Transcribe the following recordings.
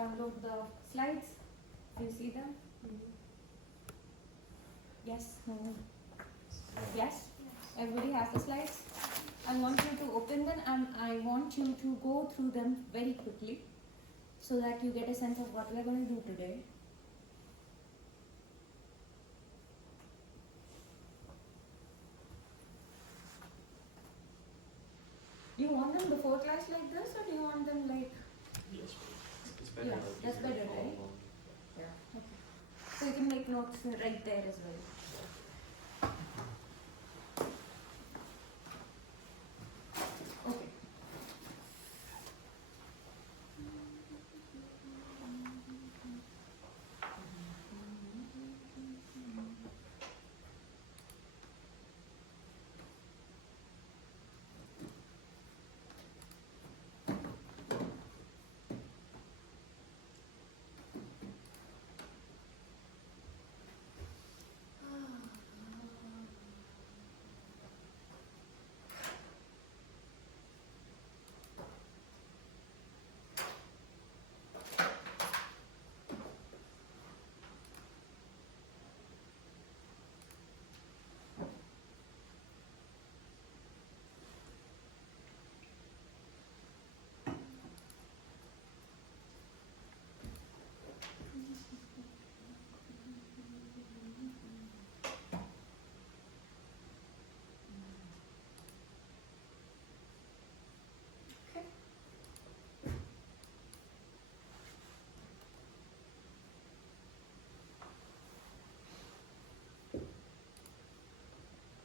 download the slides. Do you see them? Yes? No? Yes? Everybody has the slides? I want you to open them and I want you to go through them very quickly so that you get a sense of what we are going to do today. Do you want them before class like this or do you want them like... Yes, it's better. Yeah, like that's easier to better, follow right? along. Yeah. Okay. So you can make notes right there as well. Okay.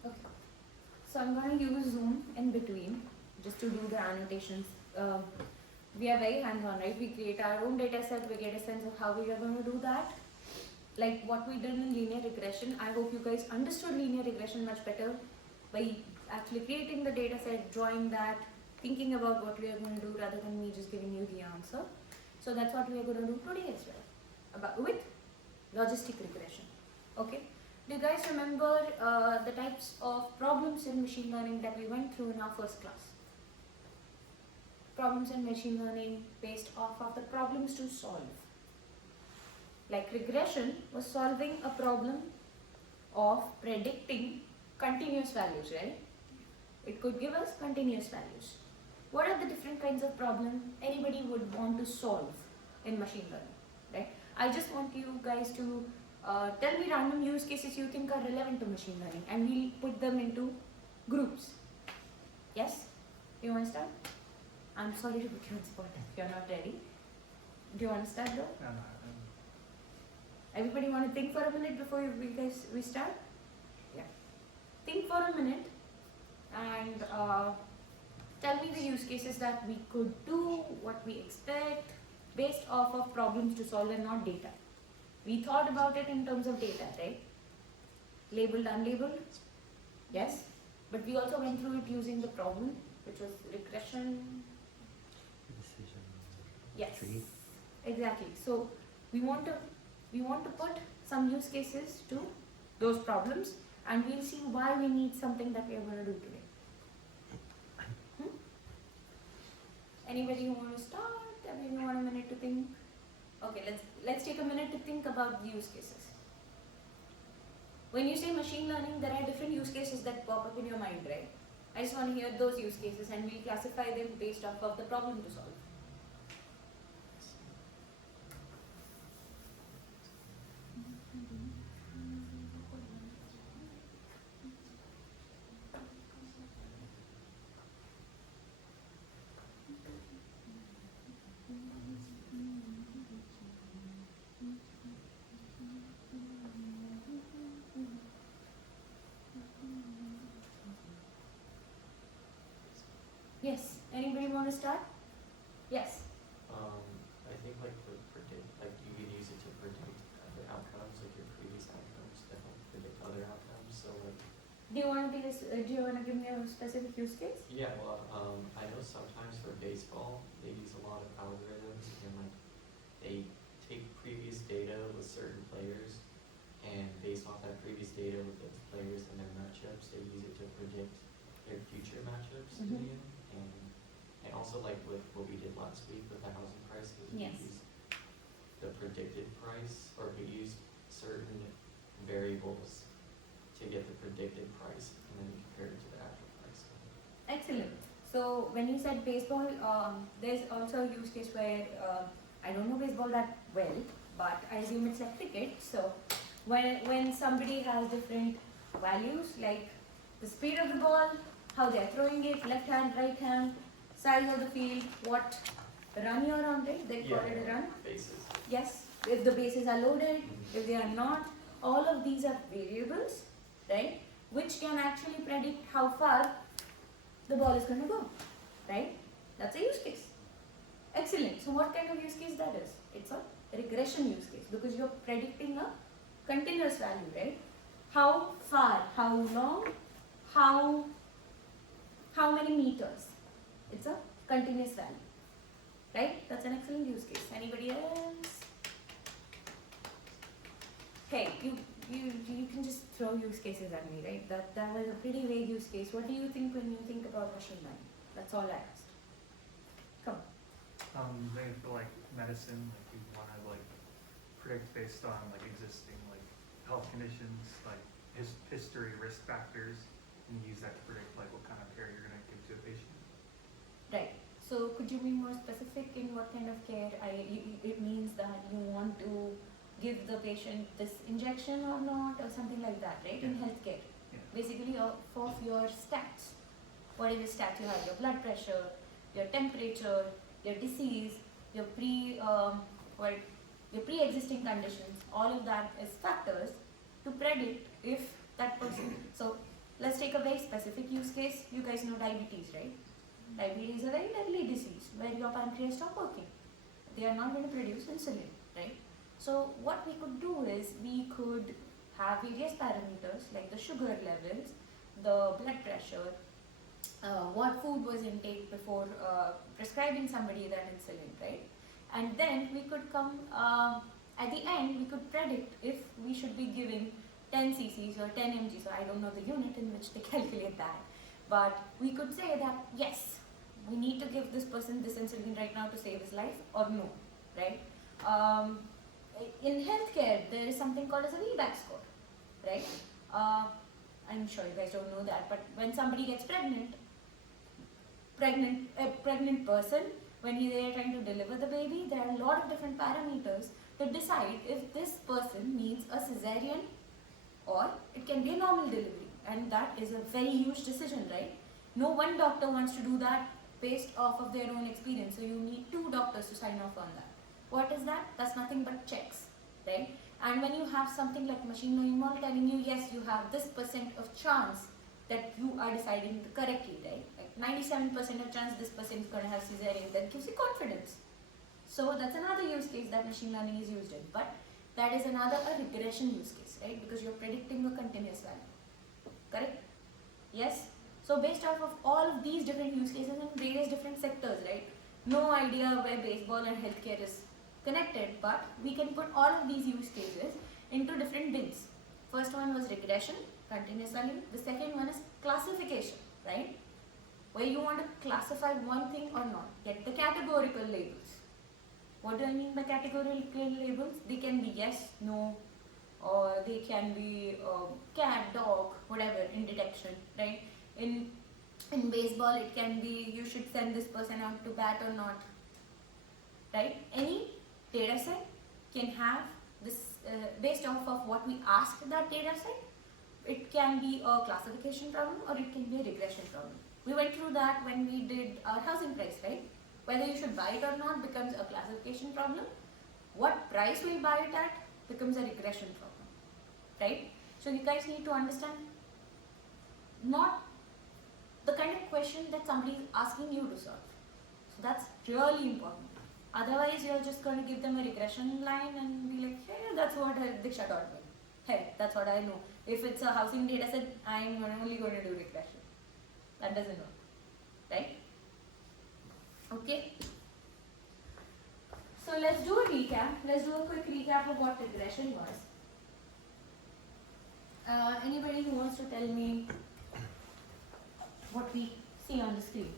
Okay. So I'm going to use Zoom in between just to do the annotations. We are very hands-on, right? We create our own data set, we get a sense of how we are going to do that. Like what we did in linear regression, I hope you guys understood linear regression much better by actually creating the data set, drawing that, thinking about what we are going to do rather than me just giving you the answer. So that's what we are going to do today as well, with logistic regression. Okay. Do you guys remember the types of problems in machine learning that we went through in our first class? Problems in machine learning based off of the problems to solve. Like regression was solving a problem of predicting continuous values, right? It could give us continuous values. What are the different kinds of problems anybody would want to solve in machine learning, right? I just want you guys to tell me random use cases you think are relevant to machine learning and we'll put them into groups. Yes? You want to start? I'm sorry to put you on spot if you're not ready. Do you want to start though? No. Everybody want to think for a minute before we start? Yeah. Think for a minute and tell me the use cases that we could do, what we expect, based off of problems to solve and not data. We thought about it in terms of data, right? Labeled, unlabeled? Yes? But we also went through it using the problem, which was regression. Decision. Yes. Tree. Exactly. So we want to put some use cases to those problems and we'll see why we need something that we are going to do today. Anybody who want to start? Everybody want a minute to think? Okay, let's take a minute to think about the use cases. When you say machine learning, there are different use cases that pop up in your mind, right? I just want to hear those use cases and we'll classify them based off of the problem to solve. Yes. Anybody want to start? Yes. I think like with predict, like you can use it to predict other outcomes, like your previous outcomes, to help predict other outcomes. So like. Do you want to give me a specific use case? Yeah, well, I know sometimes for baseball they use a lot of algorithms and like they take previous data with certain players and based off that previous data with those players and their matchups, they use it to predict their future matchups in the end. And also like with what we did last week with the housing prices, Yes. we use the predicted price, or we used certain variables to get the predicted price, and then we compared it to the actual price. Excellent. So when you said baseball, there's also a use case where I don't know baseball that well, but I assume it's like cricket. So when somebody has different values like the speed of the ball, how they are throwing it, left hand, right hand, size of the field, what run you're on, right? They call it a run. Bases. Yes, if the bases are loaded, if they are not, all of these are variables, right? Which can actually predict how far the ball is going to go, right? That's a use case. Excellent. So what kind of use case that is? It's a regression use case because you're predicting a continuous value, right? How far, how long, how many meters. It's a continuous value, right? That's an excellent use case. Anybody else? Hey, you can just throw use cases at me, right? That was a pretty vague use case. What do you think when you think about machine learning? That's all I asked. Come. Maybe for like medicine, like you want to like predict based on like existing like health conditions, like history, risk factors, and use that to predict like what kind of care you're going to give to a patient. Right. So could you be more specific in what kind of care? It means that you want to give the patient this injection or not, or something like that, right? In healthcare, basically for your stats. What is the stats you have? Your blood pressure, your temperature, your disease, your pre-existing conditions. All of that is factors to predict if that person. So let's take a very specific use case. You guys know diabetes, right? Diabetes is a very deadly disease where your pancreas stops working. They are not going to produce insulin, right? So what we could do is we could have various parameters like the sugar levels, the blood pressure, what food was intake before prescribing somebody that insulin, right? And then we could come, at the end, we could predict if we should be giving 10 cc's or 10 mg, so I don't know the unit in which they calculate that. But we could say that, yes, we need to give this person this insulin right now to save his life, or no, right? In healthcare, there is something called as a VBAC score, right? I'm sure you guys don't know that, but when somebody gets a pregnant person, when they are trying to deliver the baby, there are a lot of different parameters to decide if this person needs a cesarean or it can be a normal delivery, and that is a very huge decision, right? No one doctor wants to do that based off of their own experience, so you need 2 doctors to sign off on that. What is that? That's nothing but checks, right? And when you have something like machine learning model telling you, yes, you have this % of chance that you are deciding correctly, right? Like 97% of chance this person is going to have cesarean, that gives you confidence. So that's another use case that machine learning is used in, but that is another a regression use case, right? Because you're predicting a continuous value, correct? Yes? So based off of all of these different use cases in various different sectors, right? No idea where baseball and healthcare is connected, but we can put all of these use cases into different bins. First one was regression, continuous value. The second one is classification, right? Where you want to classify one thing or not. Get the categorical labels. What do I mean by categorical labels? They can be yes, no, or they can be cat, dog, whatever in detection, right? In baseball, it can be you should send this person out to bat or not, right? Any data set can have this based off of what we ask that data set. It can be a classification problem or it can be a regression problem. We went through that when we did our housing price, right? Whether you should buy it or not becomes a classification problem. What price we'll buy it at becomes a regression problem, right? So you guys need to understand not the kind of question that somebody is asking you to solve. So that's really important. Otherwise, you're just going to give them a regression line and be like, hey, that's what Diksha taught me. Hey, that's what I know. If it's a housing data set, I'm only going to do regression. That doesn't work, right? Okay. So let's do a recap. Let's do a quick recap of what regression was. Anybody who wants to tell me what we see on the screen?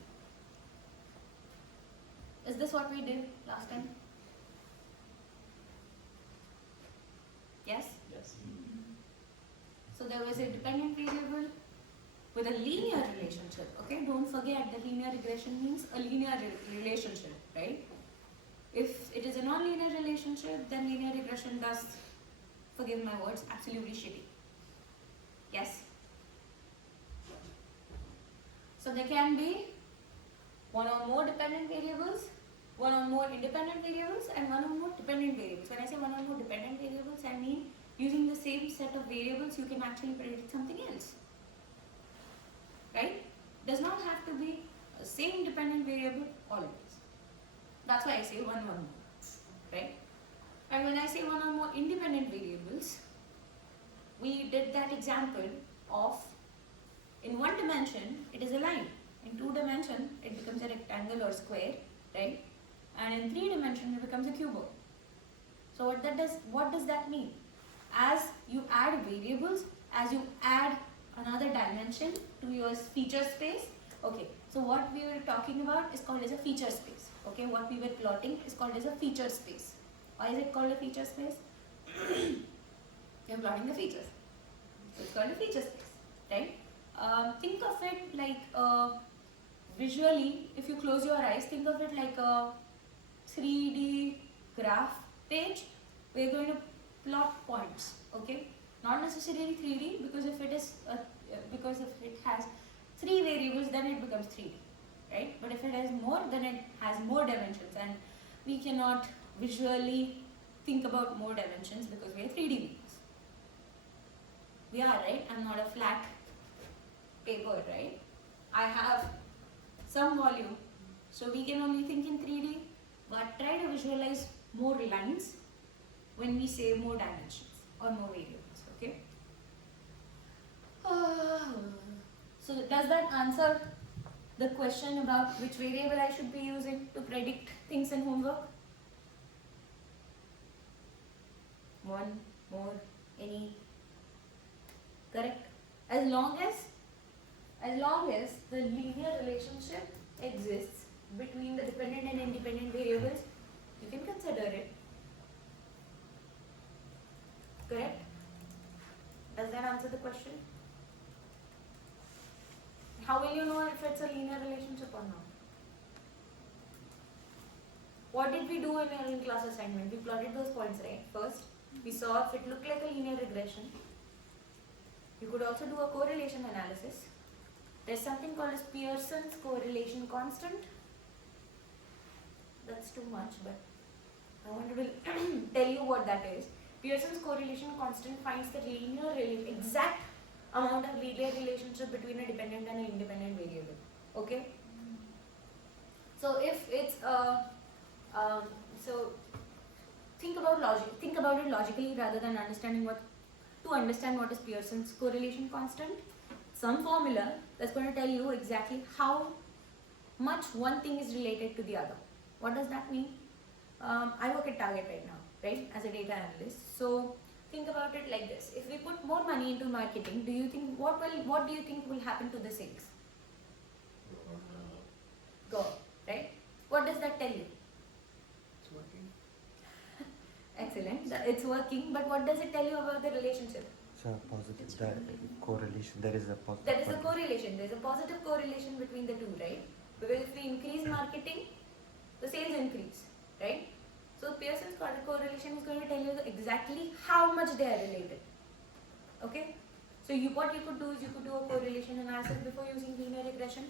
Is this what we did last time? with a linear relationship. Okay, don't forget the linear regression means a linear relationship, right? If it is a non-linear relationship, then linear regression does, forgive my words, absolutely shitty. Yes? So there can be one or more dependent variables, one or more independent variables, and one or more dependent variables. When I say one or more dependent variables, I mean using the same set of variables, you can actually predict something else. Right? Does not have to be a same dependent variable always. That's why I say one or more. Right? And when I say one or more independent variables, we did that example of in one dimension it is a line, in two dimension it becomes a rectangle or square, right? And in three dimension it becomes a cuboid. So what does that mean? As you add variables, as you add another dimension to your feature space, okay, so what we were talking about is called as a feature space. Okay, what we were plotting is called as a feature space. Why is it called a feature space? You're plotting the features. So it's called a feature space, right? Think of it like visually, if you close your eyes, think of it like a 3D graph page. We're going to plot points, okay? Not necessarily 3D, because if it has 3 variables, then it becomes 3D, right? But if it has more, then it has more dimensions, and we cannot visually think about more dimensions because we are 3D beings. We are, right? I'm not a flat paper, right? I have some volume, so we can only think in 3D, but try to visualize more lines when we say more dimensions or more variables, okay? So does that answer the question about which variable I should be using to predict things in homework? One, more, any? Correct? As long as the linear relationship exists between the dependent and independent variables, you can consider it. Correct? Does that answer the question? How will you know if it's a linear relationship or not? What did we do in our in-class assignment? We plotted those points, right? First, we saw if it looked like a linear regression. You could also do a correlation analysis. There's something called as Pearson's correlation constant. That's too much, but I want to tell you what that is. Pearson's correlation constant finds the exact amount of linear relationship between a dependent and an independent variable. Okay? So if it's so think about it logically rather than understand what is Pearson's correlation constant. Some formula that's going to tell you exactly how much one thing is related to the other. What does that mean? I work at Target right now, right, as a data analyst. So think about it like this: if we put more money into marketing, do you think what do you think will happen to the sales? Go, right? What does that tell you? It's working. Excellent. It's working, but what does it tell you about the relationship? So positive correlation. There is a positive. That is a correlation. There is a positive correlation between the two, right? Because if we increase marketing, the sales increase, right? So Pearson's correlation is going to tell you exactly how much they are related. Okay? So what you could do is you could do a correlation analysis before using linear regression.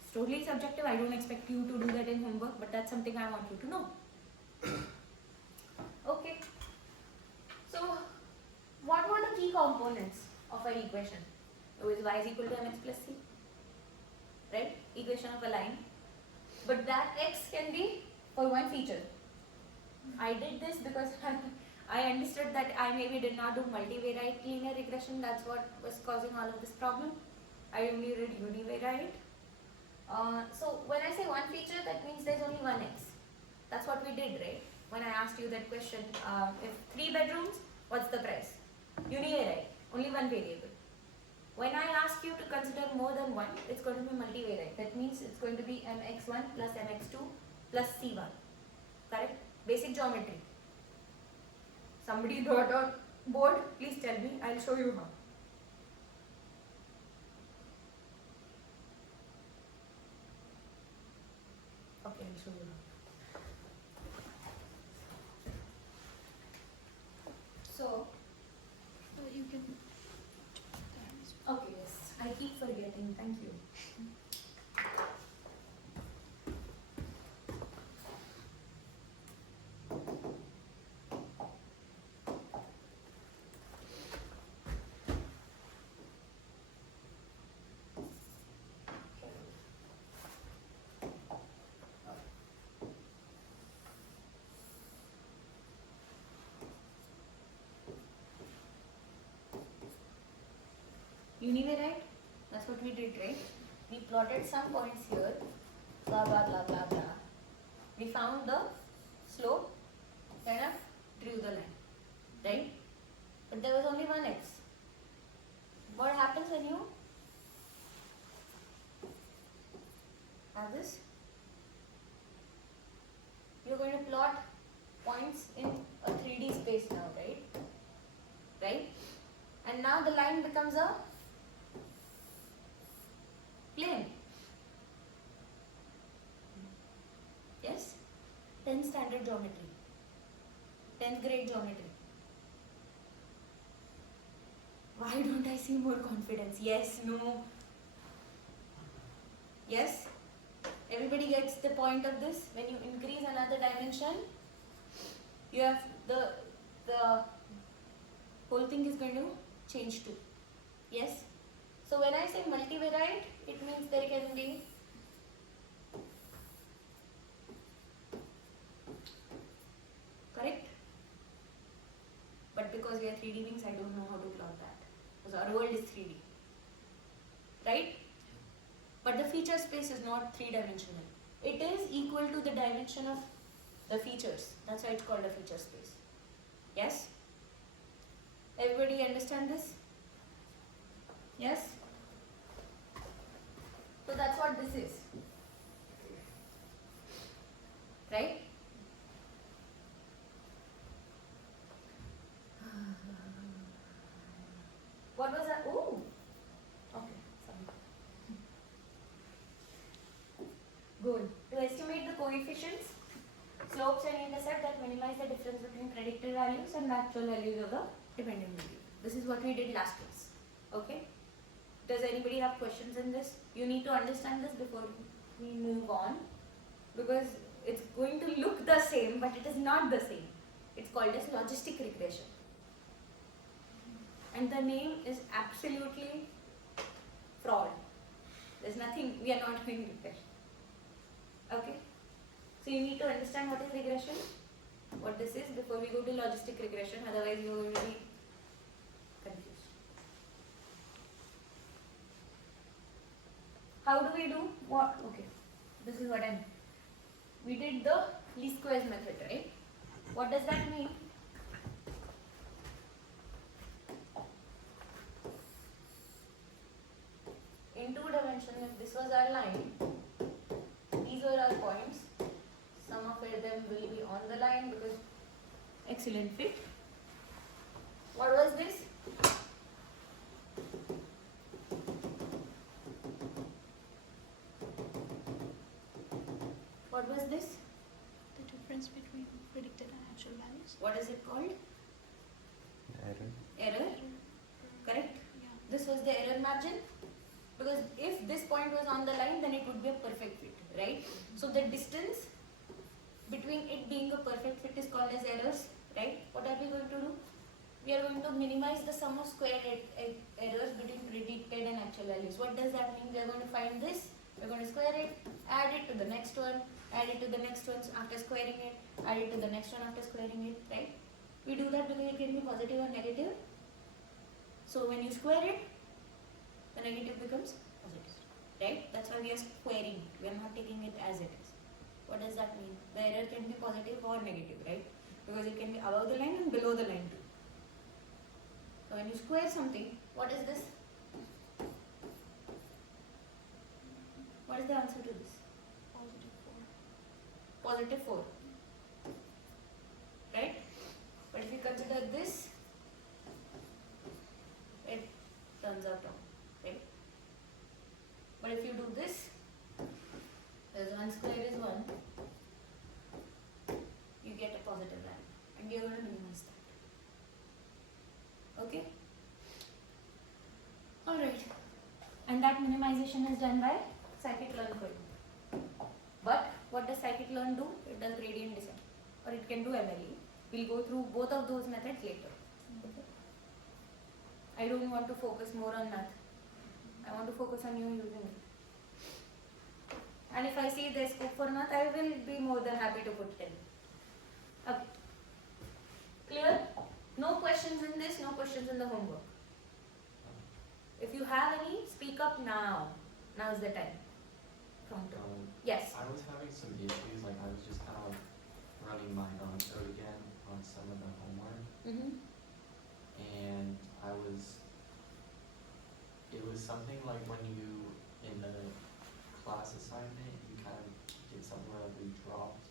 It's totally subjective. I don't expect you to do that in homework, but that's something I want you to know. Okay. So what were the key components of our equation? It was y is equal to mx plus c. Right? Equation of a line. But that x can be for one feature. I did this because I understood that I maybe did not do multivariate linear regression. That's what was causing all of this problem. I only did univariate. So when I say one feature, that means there's only one x. That's what we did, right? When I asked you that question, if 3 bedrooms, what's the price? Univariate, only one variable. When I ask you to consider more than one, it's going to be multivariate. That means it's going to be mx1 plus mx2 plus c1. Correct? Basic geometry. Somebody draw it on board, please tell me, I'll show you how. show you. So, You can. okay, yes, I keep forgetting. Thank you. Univariate, that's what we did, right? We plotted some points here, blah blah blah blah blah. We found the slope, kind of drew the line, right? But there was only one x. What happens when you have this? You're going to plot points in a 3D space now, right? Right? And now the line becomes a plane. Yes? 10th standard geometry. 10th grade geometry. Why don't I see more confidence? Yes, no. Yes? Everybody gets the point of this? When you increase another dimension, you have the whole thing is going to change too. Yes? So when I say multivariate, it means there can be correct? But because we are 3D beings, I don't know how to plot that. Because our world is 3D. Right? But the feature space is not 3-dimensional. It is equal to the dimension of the features. That's why it's called a feature space. Yes? Everybody understand this? Yes? So that's what this is. Right? What was that? Oh! Okay, sorry. Good. To estimate the coefficients, slopes and intercept that minimize the difference between predicted values and the actual values of the dependent variable. This is what we did last class. Okay? Does anybody have questions in this? You need to understand this before we move on, because it's going to look the same, but it is not the same. It's called as logistic regression. And the name is absolutely fraud. There's nothing, we are not doing regression. Okay? So you need to understand what is regression, what this is, before we go to logistic regression, otherwise you will be confused. How do we do what? Okay, this is what we did the least squares method, right? What does that mean? In 2 dimension, if this was our line, these were our points. Some of them will be on the line because excellent fit. What was this? What was this? The difference between predicted and actual values. What is it called? Error. Error. Correct? Yeah. This was the error margin. Because if this point was on the line, then it would be a perfect fit, right? So the distance between it being a perfect fit is called as errors, right? What are we going to do? We are going to minimize the sum of square errors between predicted and actual values. What does that mean? We are going to find this, we are going to square it, add it to the next one, add it to the next one after squaring it, add it to the next one after squaring it, right? We do that because it can be positive or negative. So when you square it, the negative becomes positive, right? That's why we are squaring. We are not taking it as it is. What does that mean? The error can be positive or negative, right? Because it can be above the line and below the line too. So when you square something, what is this? What is the answer to this? Positive 4. Positive 4. Right? But if you consider this, it turns out wrong. Right? But if you do this, as 1 square is 1, optimization is done by scikit-learn for you. But what does scikit-learn do? It does gradient descent, or it can do MLE. We'll go through both of those methods later. Okay. I don't want to focus more on math. I want to focus on you using it. And if I see there's scope for math, I will be more than happy to put it in. Okay. Clear? No questions in this, no questions in the homework. If you have any, speak up now. Now's the time. Counter. Yes. I was having some issues, like I was just kind of running my own code again on some of the homework, Mm-hmm. and it was something like when you, in the class assignment, you kind of did something where like we dropped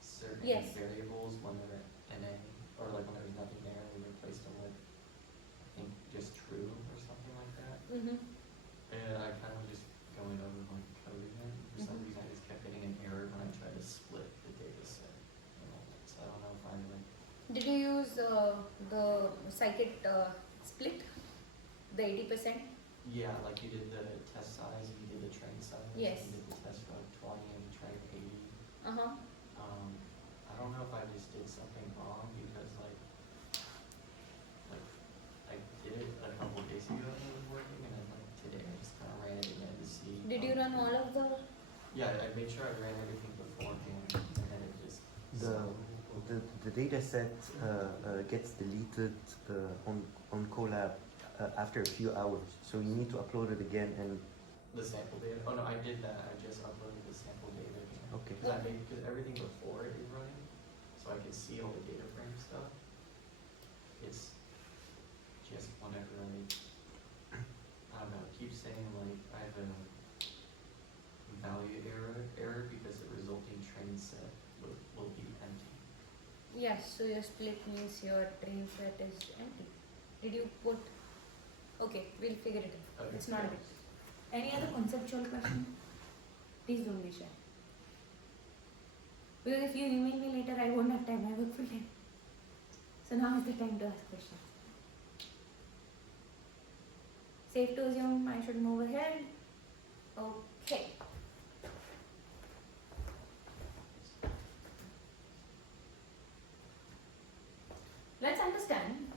certain Yes. variables when they're NA, or like when there was nothing there, and we replaced them with, I think, just true or something like that. Mm-hmm. And I kind of just going over my code again. For some Mhm. reason, I just kept getting an error when I tried to split the data set. So I don't know if I'm like, Did you use the scikit split? The 80%? yeah, like you did the test size, and you did the train size. Yes. You did the test for like 20 and you tried 80. Uh-huh. I don't know if I just did something wrong because like I did it a couple days ago and it was working, and then like today I just kind of ran it again to see. Did you run all of the... Yeah, I made sure I ran everything beforehand, and then it just. The data set gets deleted on Colab after a few hours, so you need to upload it again and The sample data? Oh no, I did that. I just uploaded the sample data again. okay. Because everything before it is running, so I can see all the data frame stuff. It's just whenever I don't know, it keeps saying like I have a value error because the resulting train set will be empty. Yes, so your split means your train set is empty. Did you put... Okay, we'll figure it out. Okay. It's not a big... Any other conceptual question? Please don't be shy. Because if you email me later, I won't have time. I work full time. So now is the time to ask questions. Safe to assume I should move ahead. Okay. Let's understand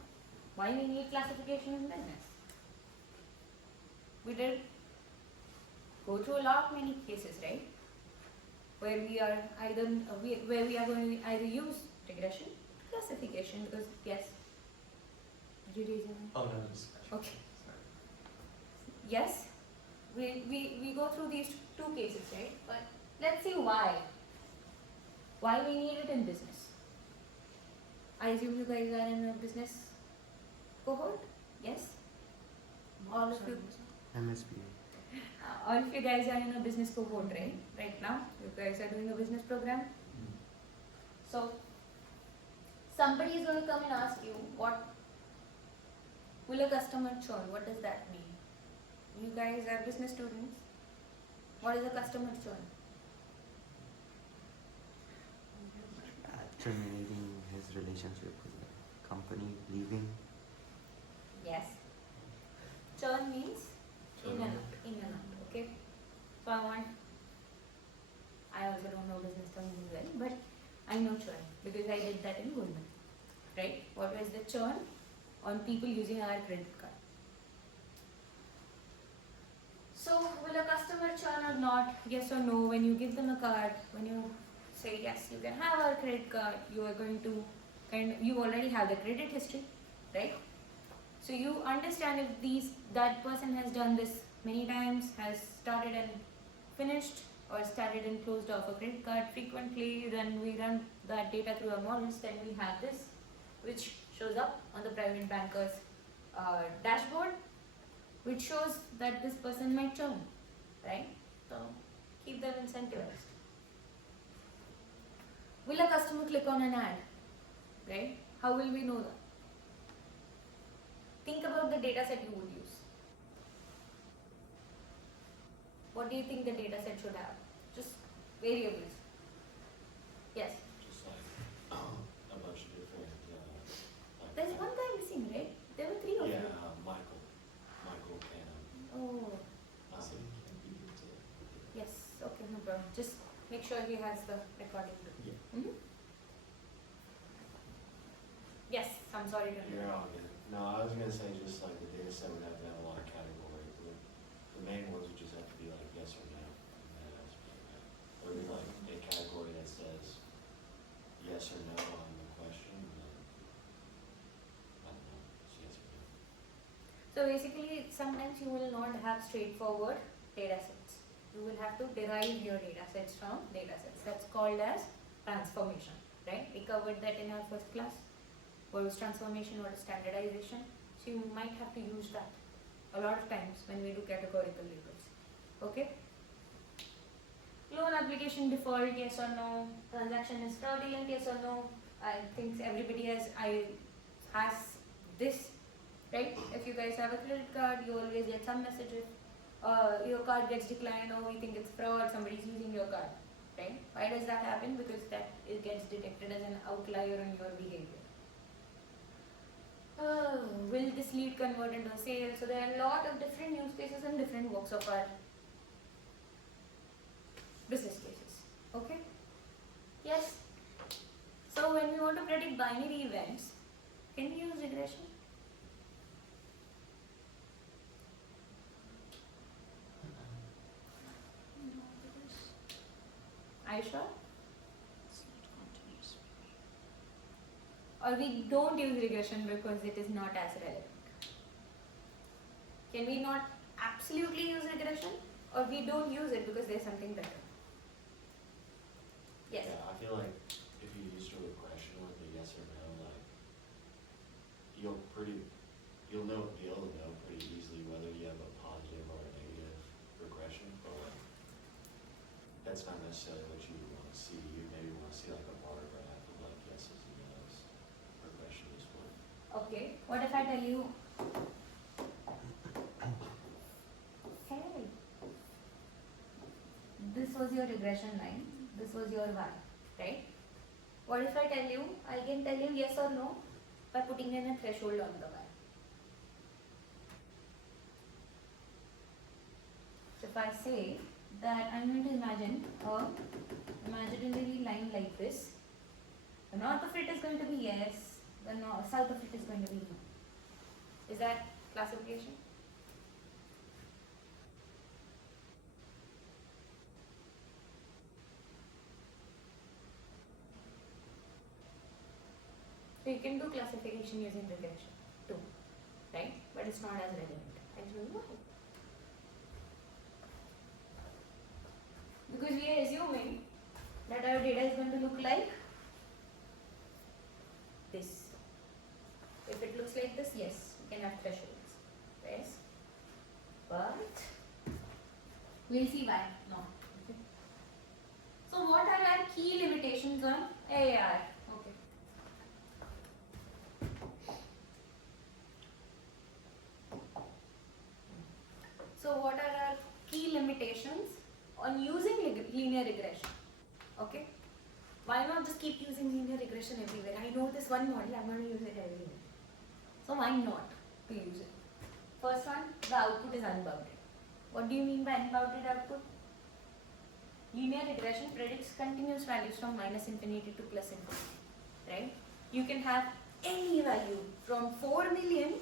why we need classification in business. We did go through a lot many cases, right? Where we are either where we are going to either use regression, classification, because yes. Did you raise your hand? Oh no, just Okay. Sorry. Yes, we go through these two cases, right? But let's see why. Why we need it in business. I assume you guys are in a business cohort? Yes? All of you, MSBA. all of you guys are in a business cohort, right? Right now, you guys are doing a business program. So, somebody is going to come and ask you, what will a customer churn? What does that mean? You guys are business students. What is a customer churn? Terminating his relationship with the company, leaving. Yes. Churn means in and out, okay? So I also don't know business terms well, but I know churn because I did that in Goldman, right? What was the churn on people using our credit card? So will a customer churn or not? Yes or no? When you give them a card, when you say yes, you can have our credit card, you are going to, and you already have the credit history, right? So you understand if that person has done this many times, has started and finished, or started and closed off a credit card frequently, then we run that data through our models, then we have this, which shows up on the private banker's dashboard, which shows that this person might churn, right? So keep them incentivized. Will a customer click on an ad, right? How will we know that? Think about the data set you would use. What do you think the data set should have? Just variables. Yes. Just like a bunch of different. Like, There's one guy missing, right? There were three of Yeah, you. Michael Cannon. Oh. Awesome. make sure he has the recording too. Yeah. Mhm. Yes, I'm sorry to You're interrupt. all good. No, I was gonna say just like the data set would have to have a lot of categories, but the main ones would just have to be like yes or no. And that has to be that. Or be like a category that says yes or no on the question, and then, I don't know, it's yes or no. So basically, sometimes you will not have straightforward data sets. You will have to derive your data sets from data sets. That's called as transformation, right? We covered that in our first class. What is transformation, what is standardization. So you might have to use that a lot of times when we do categorical labels. Okay? Loan application default, yes or no. Transaction is fraudulent, yes or no. I think everybody has this, right? If you guys have a credit card, you always get some messages. Your card gets declined, or we think it's fraud, somebody's using your card, right? Why does that happen? Because that it gets detected as an outlier in your behavior. Will this lead convert into a sale? So there are a lot of different use cases and different walks of our business cases. Okay? Yes. So when we want to predict binary events, can we use regression? No, because Are you sure? it's not continuous. Or we don't use regression because it is not as relevant? Can we not absolutely use regression? Or we don't use it because there's something better? Yes. Yeah, I feel like if you used a regression with a yes or no, like, you'll be able to know pretty easily whether you have a positive or a negative regression, but like, that's not necessarily what you want to see. You maybe want to see like a bar graph of like yeses and nos. Regression is what. Okay. What if I tell you, hey, this was your regression line, this was your y, right? What if I tell you, I can tell you yes or no by putting in a threshold on the y. So if I say that I'm going to imagine a imaginary line like this, the north of it is going to be yes, the south of it is going to be no. Is that classification? So you can do classification using regression too, right? But it's not as relevant. I'll show you why. Because we are assuming that our data is going to look like this. If it looks like this, yes, we can have thresholds. Yes. But we'll see why. No. Okay. So what are our key limitations on AR? Okay. So what are our key limitations on using linear regression? Okay. Why not just keep using linear regression everywhere? I know this one model, I'm going to use it everywhere. So why not to use it? First one, the output is unbounded. What do you mean by unbounded output? Linear regression predicts continuous values from minus infinity to plus infinity, right? You can have any value from 4 million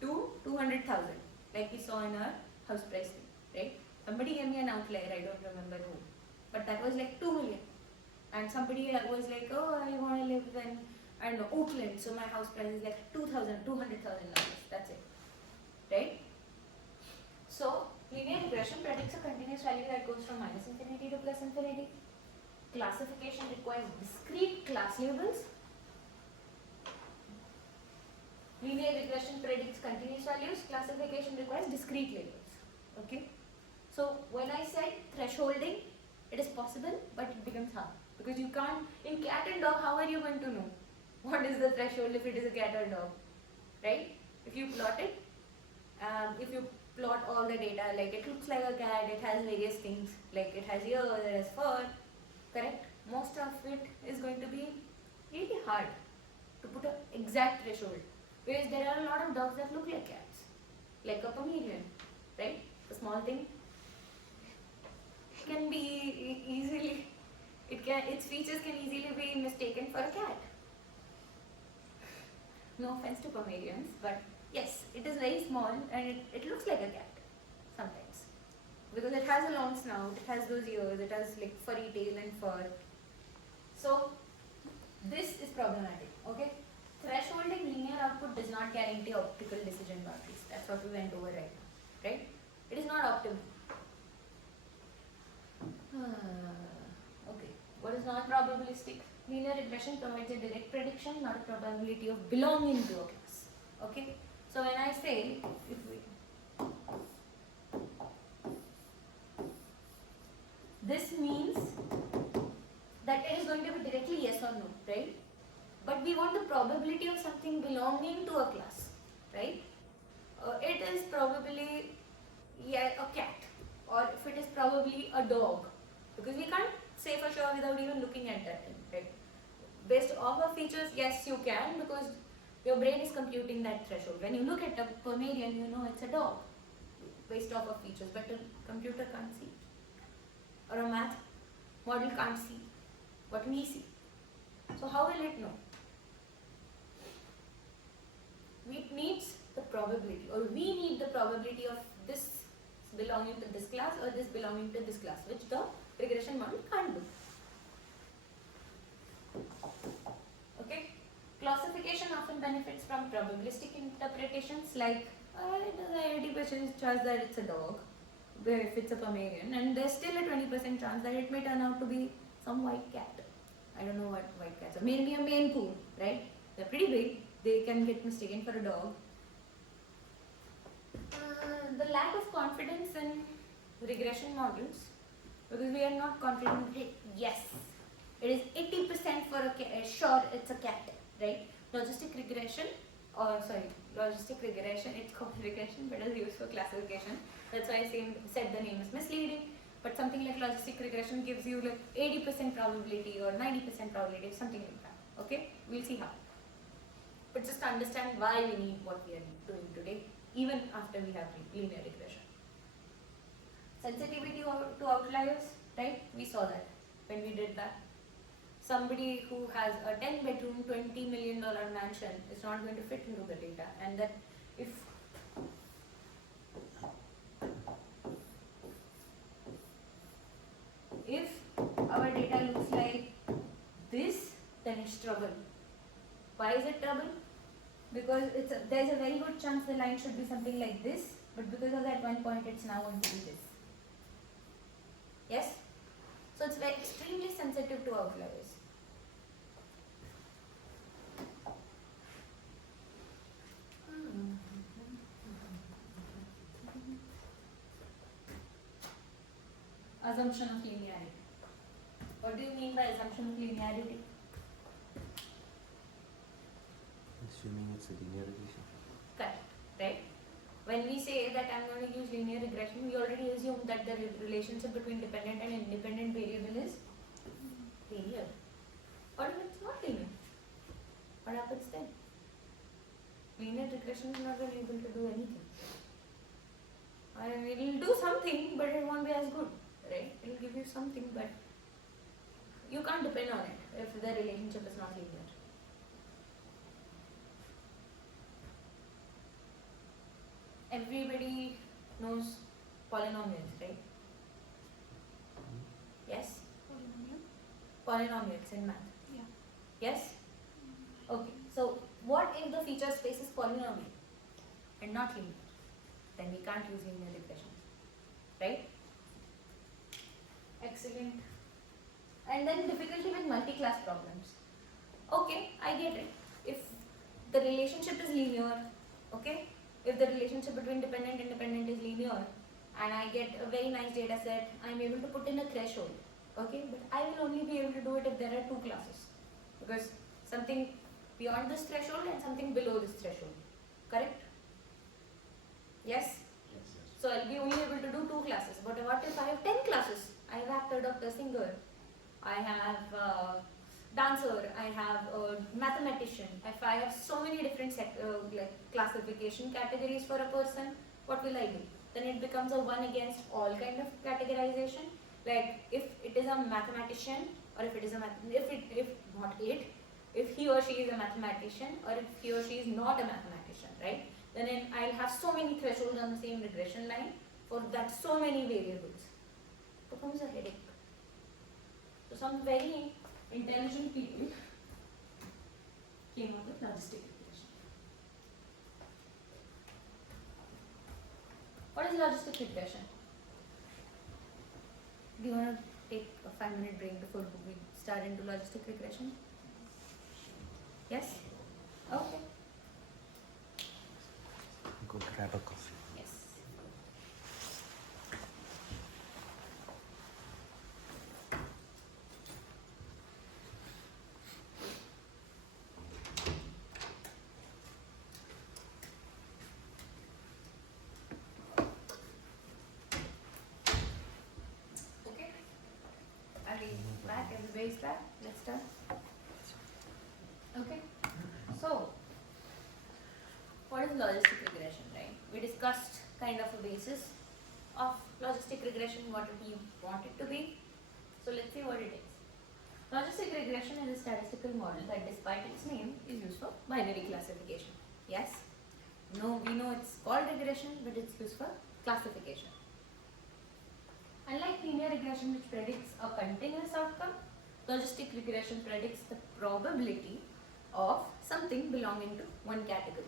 to 200,000, like we saw in our house price thing, right? Somebody gave me an outlier, I don't remember who, but that was like 2 million. And somebody was like, oh, I want to live in, I don't know, Oakland, so my house price is like $200,000, that's it, right? So, linear regression predicts a continuous value that goes from minus infinity to plus infinity. Classification requires discrete class labels. Linear regression predicts continuous values. Classification requires discrete labels. Okay? So, when I said thresholding, it is possible, but it becomes hard. Because you can't, in cat and dog, how are you going to know what is the threshold if it is a cat or dog? Right? If you plot it, if you plot all the data, like it looks like a cat, it has various things, like it has ears, it has fur, correct? Most of it is going to be really hard to put an exact threshold. Whereas there are a lot of dogs that look like cats, like a Pomeranian, right? A small thing can be easily its features can easily be mistaken for a cat. No offense to Pomeranians, but yes, it is very small and it looks like a cat sometimes. Because it has a long snout, it has those ears, it has like furry tail and fur. So this is problematic, okay? Thresholding linear output does not guarantee optical decision boundaries. That's what we went over right now, right? It is not optimal. Okay, what is non-probabilistic? Linear regression provides a direct prediction, not a probability of belonging to a class. Okay, so when I say, if we, this means that it is going to be directly yes or no, right? But we want the probability of something belonging to a class, right? It is probably a cat, or if it is probably a dog, because we can't say for sure without even looking at that thing, right? Based off of features, yes you can, because your brain is computing that threshold. When you look at a Pomeranian, you know it's a dog, based off of features, but a computer can't see, or a math model can't see what we see. So how will it know? It needs the probability, or we need the probability of this belonging to this class or this belonging to this class, which the regression model can't do. Okay, classification often benefits from probabilistic interpretations, like it is a 80% chance that it's a dog, where if it's a Pomeranian, and there's still a 20% chance that it may turn out to be some white cat. I don't know what white cats are. Maybe a Maine Coon, right? They're pretty big. They can get mistaken for a dog. The lack of confidence in regression models, because we are not confident. Yes, it is 80% for a cat. Sure, it's a cat, right? Logistic regression, logistic regression. It's called regression, but it's used for classification. That's why I said the name is misleading. But something like logistic regression gives you like 80% probability or 90% probability, something like that. Okay, we'll see how. But just understand why we need what we are doing today, even after we have linear regression. Sensitivity to outliers, right? We saw that when we did that. Somebody who has a 10-bedroom, $20 million mansion is not going to fit into the data, and that if our data looks like this, then it's trouble. Why is it trouble? Because there's a very good chance the line should be something like this, but because of that one point, it's now going to be this. Yes? So it's very extremely sensitive to outliers. Assumption of linearity. What do you mean by assumption of linearity? Assuming it's a linear regression. Correct, right? When we say that I'm going to use linear regression, we already assume that the relationship between dependent and independent variable is linear. What if it's not linear? What happens then? Linear regression is not going to be able to do anything. It will do something, but it won't be as good, right? It will give you something, but you can't depend on it if the relationship is not linear. Everybody knows polynomials, right? Yes? Polynomial? Polynomials in math. Yeah. Yes? Okay. So, what if the feature space is polynomial and not linear? Then we can't use linear regression. Right? Excellent. And then difficulty with multi-class problems. Okay, I get it. If the relationship is linear, okay? If the relationship between dependent and independent is linear, and I get a very nice data set, I'm able to put in a threshold, okay? But I will only be able to do it if there are two classes, because something beyond this threshold and something below this threshold, correct? Yes? Yes, yes. So I'll be only able to do two classes, but what if I have 10 classes? I have actor, doctor, singer, I have dancer, I have a mathematician. If I have so many different like classification categories for a person, what will I do? Then it becomes a one against all kind of categorization. Like if it is a mathematician or if it is a if he or she is a mathematician, or if he or she is not a mathematician, right? Then I'll have so many thresholds on the same regression line for that so many variables. It becomes a headache. So some very intelligent people came up with logistic regression. What is logistic regression? Do you want to take a 5-minute break before we start into logistic regression? Yes? Okay. Go grab a coffee. Yes. Okay. Are we back? Everybody's back? Let's start. Okay. So, what is logistic regression, right? We discussed kind of a basis of logistic regression, what we want it to be. So let's see what it is. Logistic regression is a statistical model that, despite its name, is used for binary classification. Yes? No, we know it's called regression, but it's used for classification. Unlike linear regression, which predicts a continuous outcome, logistic regression predicts the probability of something belonging to one category.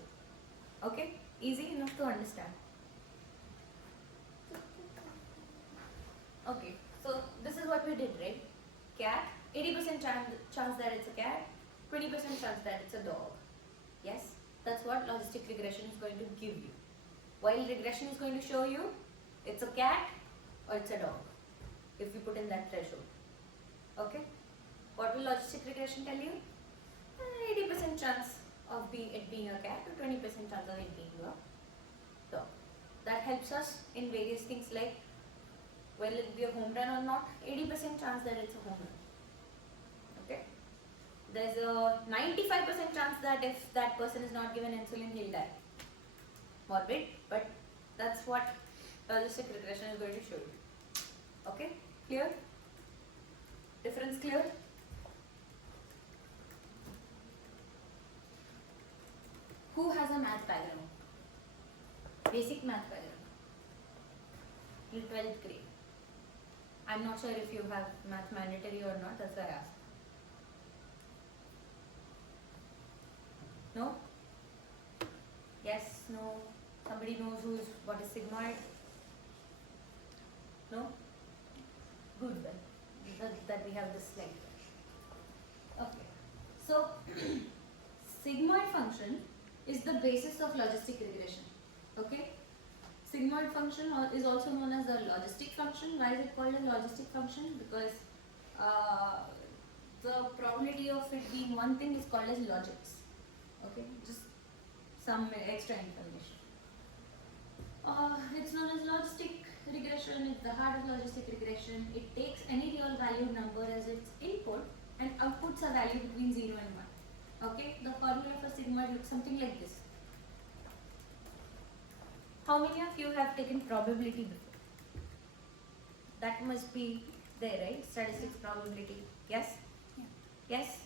Okay, easy enough to understand. Okay, so this is what we did, right? Cat, 80% chance that it's a cat, 20% chance that it's a dog. Yes, that's what logistic regression is going to give you. While regression is going to show you it's a cat or it's a dog, if you put in that threshold. Okay, what will logistic regression tell you? 80% chance of it being a cat to 20% chance of it being a dog. That helps us in various things like, will it be a home run or not? 80% chance that it's a home run. Okay. There's a 95% chance that if that person is not given insulin, he'll die. Morbid, but that's what logistic regression is going to show you. Okay, clear? Difference clear? Who has a math background? Basic math background. In 12th grade. I'm not sure if you have math mandatory or not, that's why I asked. No? Yes, no? Somebody knows what is sigmoid? No? Good then. That we have this slide. Okay. So, sigmoid function is the basis of logistic regression. Okay? Sigmoid function is also known as the logistic function. Why is it called a logistic function? Because the probability of it being one thing is called as logits. Okay? Just some extra information. It's known as logistic regression. It's the heart of logistic regression. It takes any real valued number as its input and outputs a value between 0 and 1. Okay? The formula for sigmoid looks something like this. How many of you have taken probability before? That must be there, right? Statistics probability. Yes? Yeah. Yes?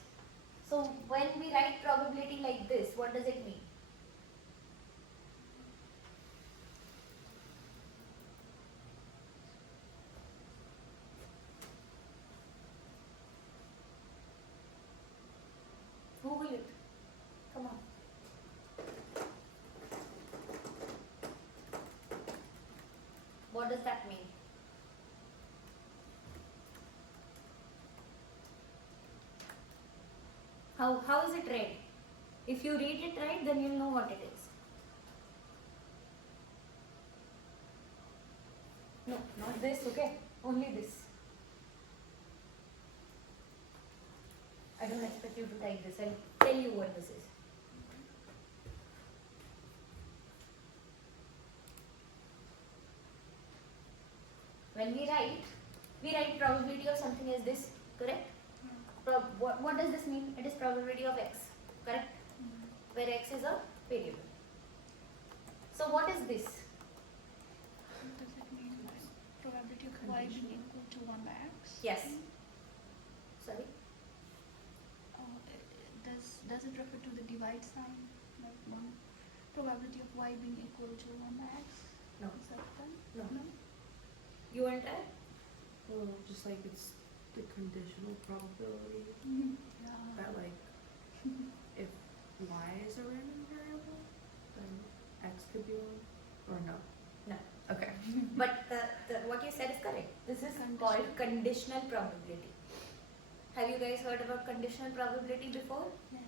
So when we write probability like this, what does it mean? Google it. Come on. What does that mean? How is it read? If you read it right, then you'll know what it is. No, not this, okay? Only this. I don't expect you to type this. I'll tell you what this is. When we write probability of something as this, correct? What does this mean? It is probability of x, correct? Where x is a variable. So what is this? What does it mean? Like probability of y being equal to 1 by x? Yes. Sorry? does it refer to the divide sign? Like one probability of y being equal to 1 by x? No. Is that done? No. You want that? Well, just like it's the conditional probability Yeah. that like if y is a random variable, then x could be one, or no? No. Okay. But what you said is correct. This is called conditional probability. Have you guys heard about conditional probability before? Yes.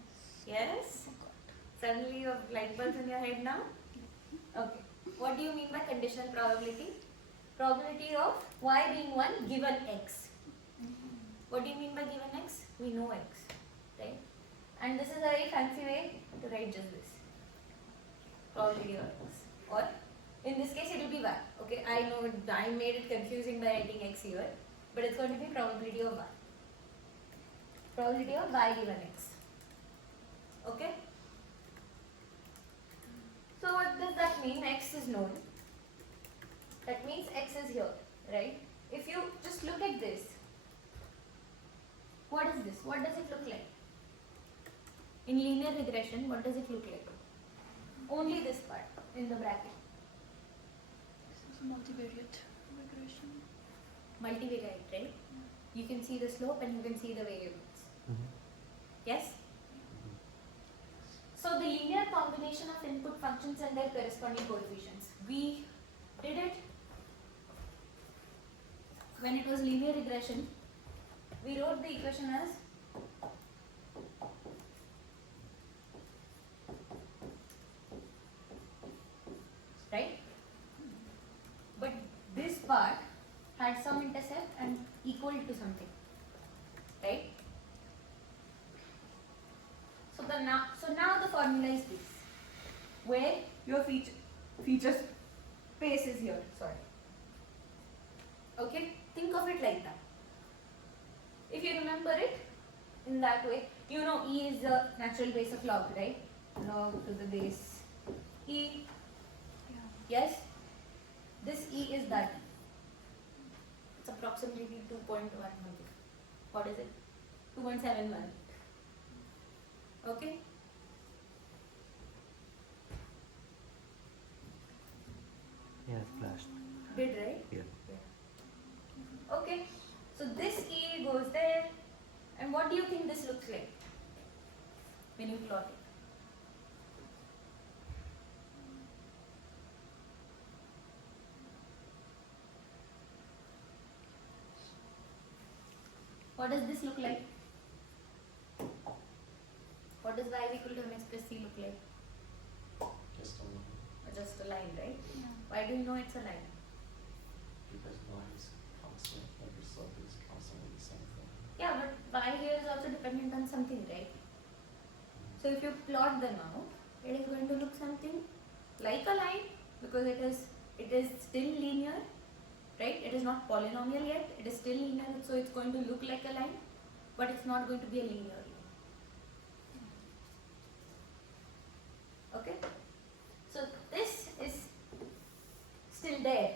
Yes? Forgot. Suddenly you have light bulbs in your head now? Okay. What do you mean by conditional probability? Probability of y being 1 given x. What do you mean by given x? We know x, right? And this is a very fancy way to write just this. Probability of x. Or in this case it will be y. Okay, I know I made it confusing by writing x here, but it's going to be probability of y. Probability of y given x. Okay? So what does that mean? X is known. That means x is here, right? If you just look at this, what is this? What does it look like? In linear regression, what does it look like? Only this part in the bracket. This is multivariate regression. Multivariate, right? You can see the slope and you can see the variables. Yes? So the linear combination of input functions and their corresponding coefficients. We did it when it was linear regression. We wrote the equation as right? But this part had some intercept and equal to something, right? So now the formula is this, where your feature space is here. Sorry. Okay, think of it like that. If you remember it in that way, you know e is the natural base of log, right? Log to the base e. Yeah. Yes, this e is that. It's approximately 2.1. What is it? 2.71. Okay. Yeah, it flashed. Did right? Yeah. Okay. So this e goes there, and what do you think this looks like when you plot it? What does this look like? What does y equal to mx plus c look like? Just a line, Just a line, right? Yeah. Why do you know it's a line? because y is constant, like your slope is constantly the same thing. Yeah, but y here is also dependent on something, right? So if you plot them out, it is going to look something like a line because it is still linear, right? It is not polynomial yet. It is still linear, so it's going to look like a line, but it's not going to be a linear line. Okay? So this is still there,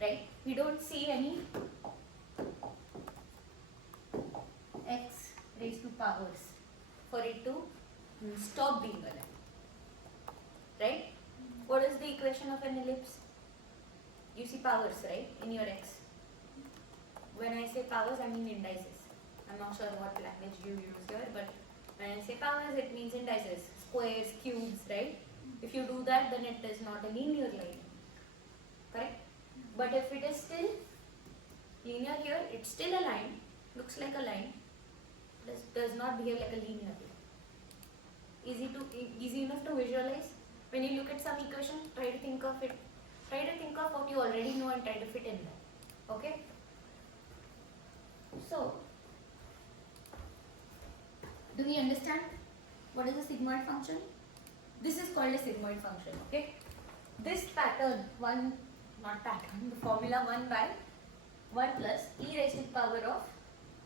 right? We don't see any x raised to powers for it to stop being a line, right? What is the equation of an ellipse? You see powers, right, in your x. When I say powers, I mean indices. I'm not sure what language you use here, but when I say powers, it means indices, squares, cubes, right? If you do that, then it is not a linear line, correct? But if it is still linear here, it's still a line, looks like a line, does not behave like a linear line. Easy enough to visualize. When you look at some equation, try to think of it. Try to think of what you already know and try to fit in there. Okay? So, do we understand what is a sigmoid function? This is called a sigmoid function. Okay? This pattern, the formula 1 by 1 plus e raised to the power of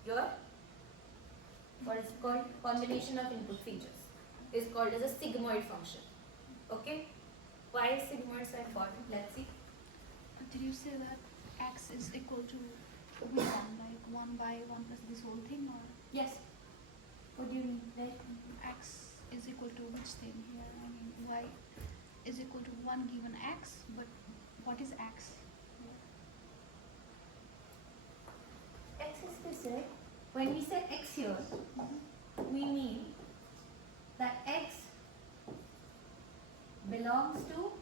your, what is it called, combination of input features, is called as a sigmoid function. Okay? Why is sigmoid so important? Let's see. Did you say that x is equal to 1, like 1 by 1 plus this whole thing, or Yes. What do you mean? Like, x is equal to which thing here? I mean, y is equal to 1 given x, but what is x? X is this, right? When we say x here, we mean that x belongs to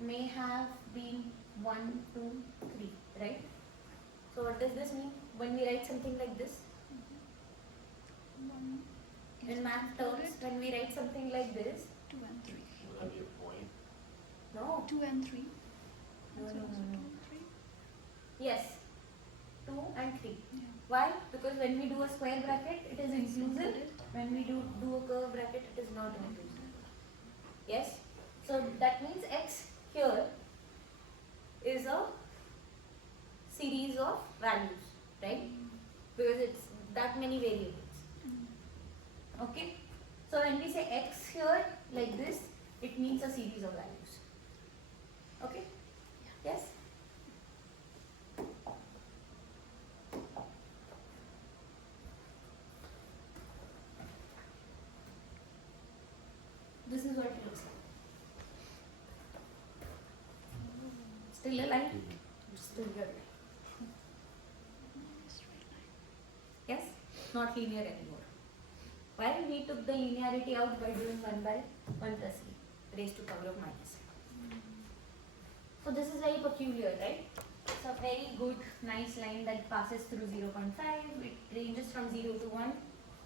may have been 1, 2, 3, right? So what does this mean when we write something like this? One is In math terms, included, when we write something like this, 2 and 3. Would that be a point? no, 2 and 3. No, Answer no, is no, no. 2 and 3. yes, 2 and 3. Yeah. Why? Because when we do a square bracket, it is It's inclusive. included. When we do a curve bracket, it is not inclusive. Yes? So that means x here is a series of values, right? Because it's that many variables. Mm. Okay? So when we say x here like this, it means a series of values. Okay? Yes? This is what it looks like. Still a line? Still your line. Straight line. Yes? Not linear anymore. Why? We took the linearity out by doing 1 by 1 plus e raised to power of minus. So this is very peculiar, right? It's a very good, nice line that passes through 0.5. It ranges from 0 to 1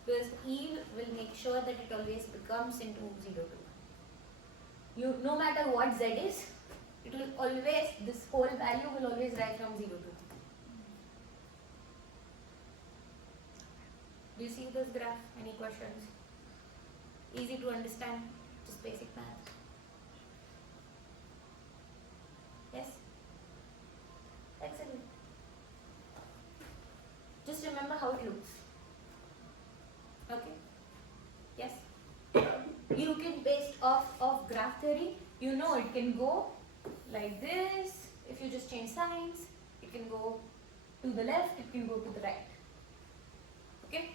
because e will make sure that it always becomes into 0 to 1. You, no matter what z is, it will always, this whole value will always rise from 0 to 1. Do you see this graph? Any questions? Easy to understand, just basic math. Yes? Excellent. Just remember how it looks. Okay? Yes? You can, based off of graph theory, you know it can go like this. If you just change signs, it can go to the left, it can go to the right. Okay?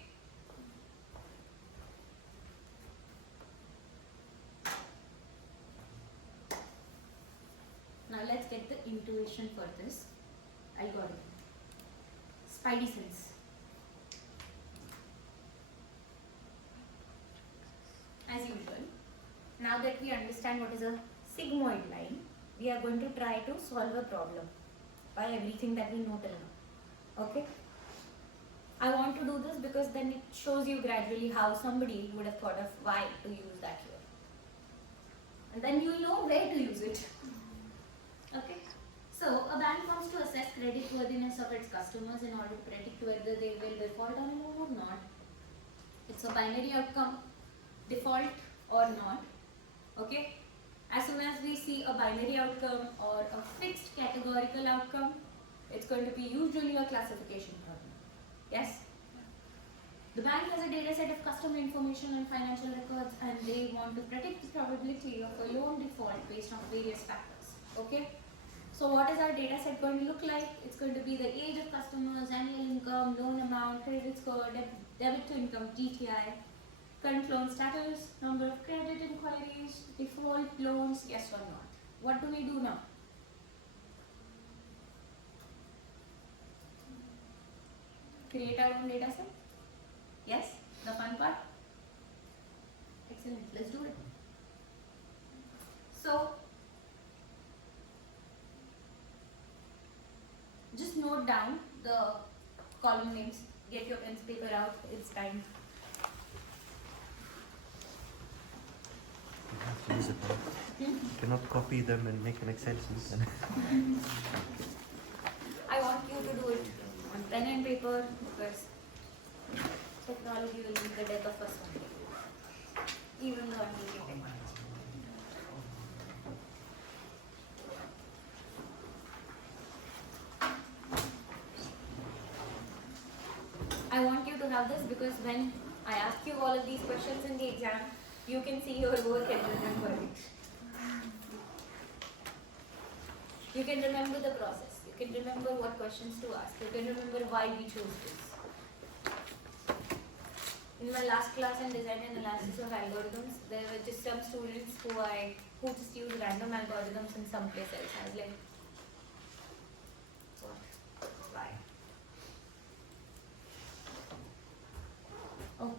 Now let's get the intuition for this algorithm. Spidey sense. As usual, now that we understand what is a sigmoid line, we are going to try to solve a problem by everything that we know till now. Okay? I want to do this because then it shows you gradually how somebody would have thought of why to use that here. And then you know where to use it. Okay? So, a bank wants to assess creditworthiness of its customers in order to predict whether they will default on a loan or not. It's a binary outcome, default or not. Okay? As soon as we see a binary outcome or a fixed categorical outcome, it's going to be usually a classification problem. Yes? The bank has a data set of customer information and financial records, and they want to predict the probability of a loan default based on various factors. Okay? So what is our data set going to look like? It's going to be the age of customers, annual income, loan amount, credit score, debit to income, DTI, current loan status, number of credit inquiries, default loans, yes or not. What do we do now? Create our own data set? Yes? The fun part? Excellent, let's do it. So, just note down the column names. Get your pens, paper out, it's time. You have to use a pen. You cannot copy them and make an Excel sheet. I want you to do it on pen and paper because technology will be the death of us one day. Even though I'm using technology. I want you to have this because when I ask you all of these questions in the exam, you can see your work and remember it. You can remember the process. You can remember what questions to ask. You can remember why we chose this. in my last class in design and analysis of algorithms, there were just some students who just use random algorithms in some place else. I was like, what? Why? Oh.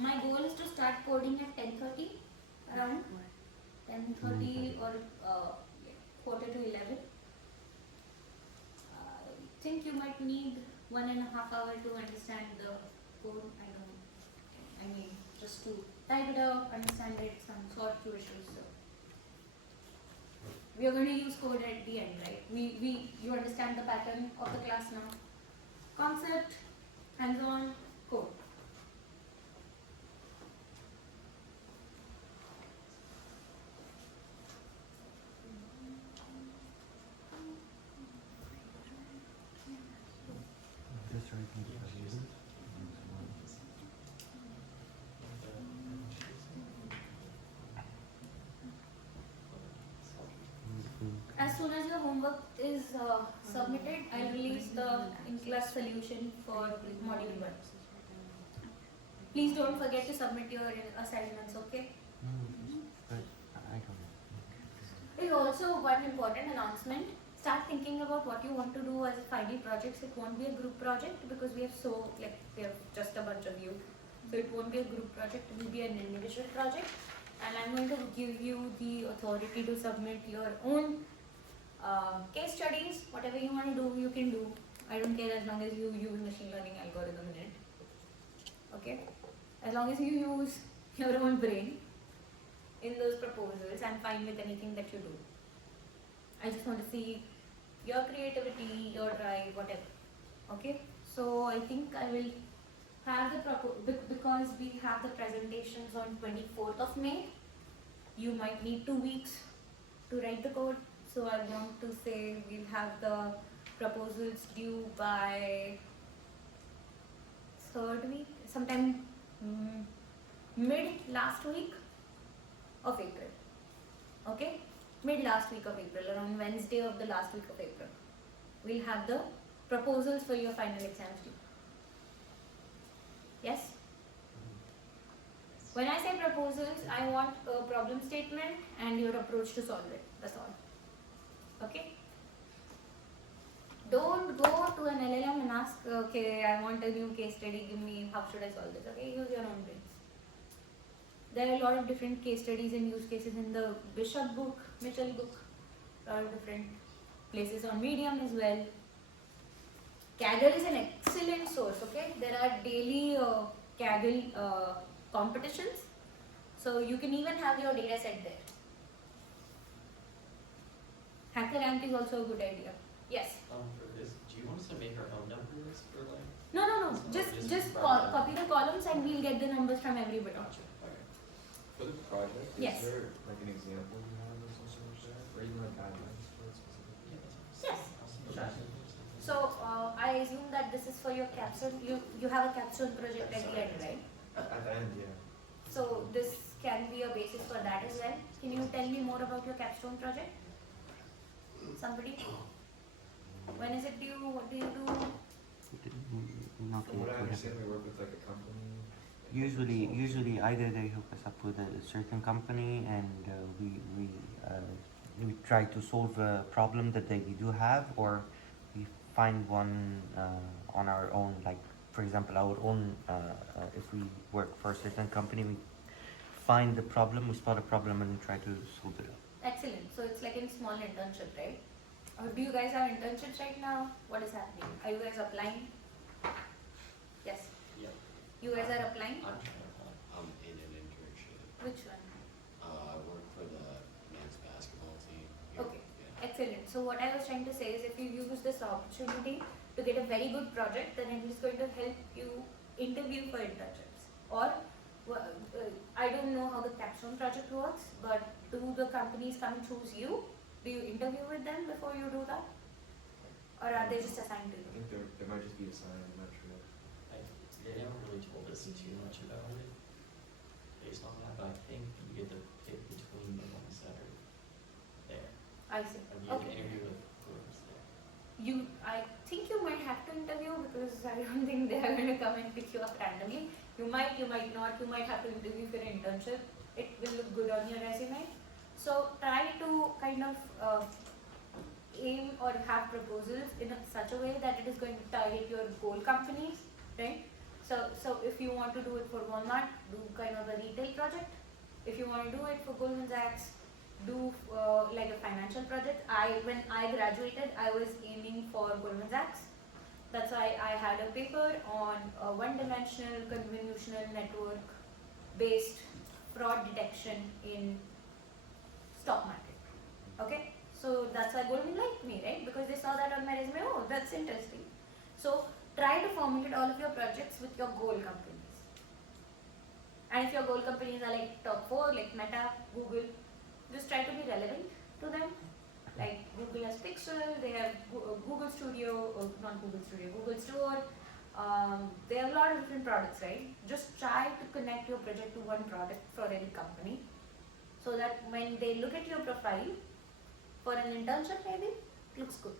My goal is to start coding at 10:30, around 10:30 or quarter to 11. I think you might need 1.5 hours to understand the code. I mean, just to type it up, understand it, some sort of issues. So we are going to use code at the end, right? You understand the pattern of the class now. Concept, hands-on, code. Just writing the algorithm. As soon as your homework is submitted, I'll release the in-class solution for module 1. Please don't forget to submit your assignments, okay? But I don't know. There's also one important announcement. Start thinking about what you want to do as final projects. It won't be a group project because we have just a bunch of you. So it won't be a group project, it will be an individual project. And I'm going to give you the authority to submit your own case studies. Whatever you want to do, you can do. I don't care as long as you use machine learning algorithm in it. Okay? As long as you use your own brain in those proposals, I'm fine with anything that you do. I just want to see your creativity, your drive, whatever. Okay? So I think I will have the because we have the presentations on 24th of May. You might need 2 weeks to write the code. So I want to say we'll have the proposals due by 3rd week, sometime mid last week of April. Okay? Mid last week of April, around Wednesday of the last week of April. We'll have the proposals for your final exams due. Yes? When I say proposals, I want a problem statement and your approach to solve it. That's all. Okay? Don't go to an LLM and ask, okay, I want a new case study, give me, how should I solve this? Okay, use your own brains. There are a lot of different case studies and use cases in the Bishop book, Mitchell book, a lot of different places on Medium as well. Kaggle is an excellent source, okay? There are daily Kaggle competitions, so you can even have your data set there. HackerRank is also a good idea. Yes? For this, do you want us to make our own numbers for like? No. Just Just provide- copy the columns and we'll get the numbers from everybody. Gotcha. Okay. For the project, Yes. is there like an example you have or something like that? Or even like guidelines for it specifically? Yeah, that's Yes. awesome. Sure. So I assume that this is for your capstone. You have a capstone project at the end, right? At the end, yeah. So this can be a basis for that as well. Can you tell me more about your capstone project? Somebody? When is it due? What do you do? Not From what I yet. understand, we work with like a company. Usually either they hook us up with a certain company and we try to solve a problem that they do have, or we find one on our own. Like for example, our own. If we work for a certain company, we find the problem, we spot a problem, and we try to solve it. Excellent. So it's like a small internship, right? Or do you guys have internships right now? What is happening? Are you guys applying? Yes. Yep. You guys are applying? I'm trying to apply. I'm in an internship. Which one? I work for the men's basketball team. here. Okay. Yeah. Excellent. So what I was trying to say is if you use this opportunity to get a very good project, then it is going to help you interview for internships. Or I don't know how the capstone project works, but do the companies come and choose you? Do you interview with them before you do that? Or are they just assigned to I you? think there might just be a sign, I'm not sure. I they haven't really told us too much about it based on that, but I think you get to pick between the ones that are there. I see. Like you have to Okay. interview with whoever's there. I think you might have to interview because I don't think they are going to come and pick you up randomly. You might not. You might have to interview for an internship. It will look good on your resume. So try to kind of aim or have proposals in such a way that it is going to target your goal companies, right? So if you want to do it for Walmart, do kind of a retail project. If you want to do it for Goldman Sachs, do like a financial project. When I graduated, I was aiming for Goldman Sachs. That's why I had a paper on one-dimensional convolutional network based fraud detection in stock market. Okay, so that's why Goldman liked me, right? Because they saw that on my resume. Oh, that's interesting. So try to formulate all of your projects with your goal companies. And if your goal companies are like top 4, like Meta, Google, just try to be relevant to them. Like Google has Pixel, they have Google Studio, or not Google Studio, Google Store. They have a lot of different products, right? Just try to connect your project to one product for any company, so that when they look at your profile for an internship, maybe it looks good.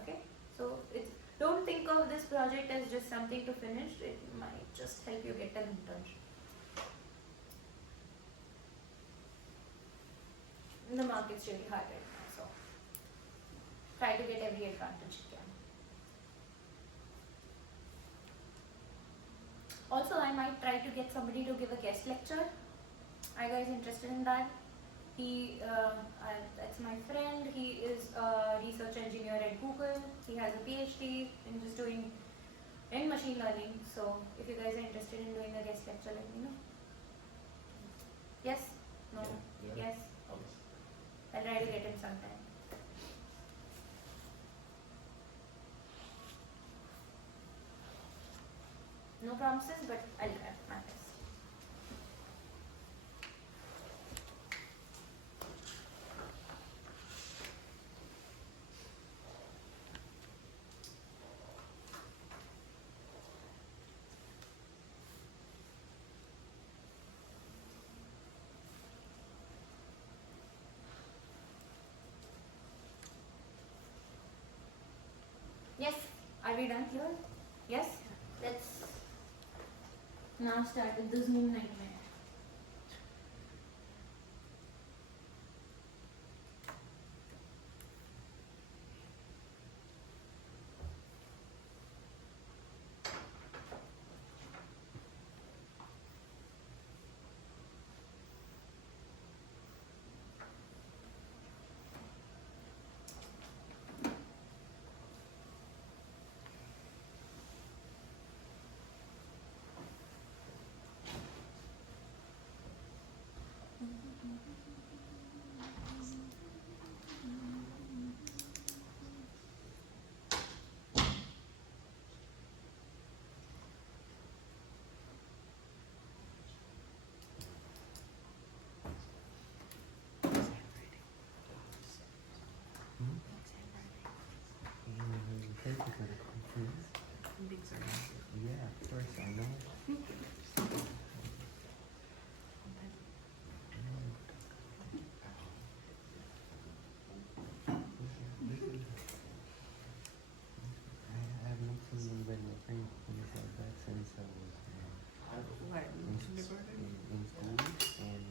Okay, so don't think of this project as just something to finish. It might just help you get an internship. The market's really hard right now, so try to get every advantage you can. Also, I might try to get somebody to give a guest lecture. Are you guys interested in that? That's my friend. He is a research engineer at Google. He has a PhD in just doing in machine learning. So, if you guys are interested in doing a guest lecture, let me know. Yes? No? Yeah. Yes? I'll just- I'll try to get him sometime. No promises, but I'll try my best. Yes, are we done here? Yes? Let's now start with the Zoom nightmare. Yeah, of course, I know. I have not seen anybody offering things like that since I was What? in school, and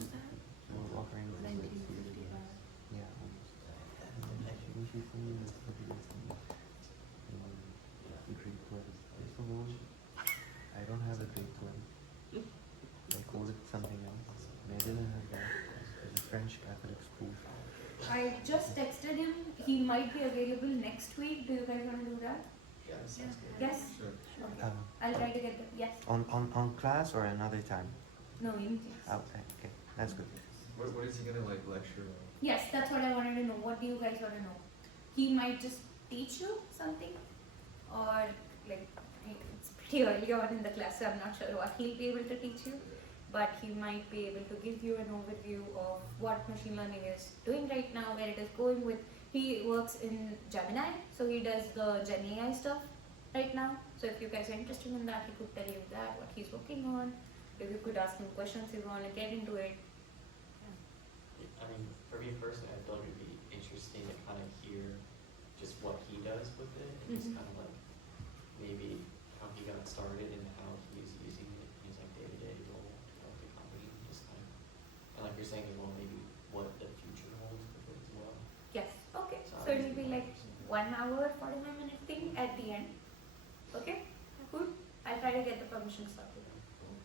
they were offering this like yeah, when she told me this the biggest thing in grade 12. First of all, I don't have a grade 12. They call it something else. They didn't have that. It's a French Catholic school. I just texted him. He might be available next week. Do you guys want to do that? Yeah, that sounds good. Yes? Sure. Okay. I'll try to get them. Yes? On class or another time? No, in class. Okay, okay, that's good. What is he gonna like lecture on? Yes, that's what I wanted to know. What do you guys want to know? He might just teach you something, or like it's pretty early on in the class, so I'm not sure what he'll be able to teach you. But he might be able to give you an overview of what machine learning is doing right now, where it is going with. He works in Gemini, so he does the Gen AI stuff. right now. So if you guys are interested in that, he could tell you that, what he's working on. If you could ask him questions if you want to get into it. I mean, for me personally, I feel like it'd be interesting to kind of hear just what he does with it, and just Mhm. kind of like maybe how he got started and how he's using it in his like day-to-day role of the company, just kind of, and like you're saying as well, maybe what the future holds with it as well. Yes, okay. So So I it'll think be like 1 hour, 45-minute thing at the end. Okay? Cool. I'll try to get the permission started.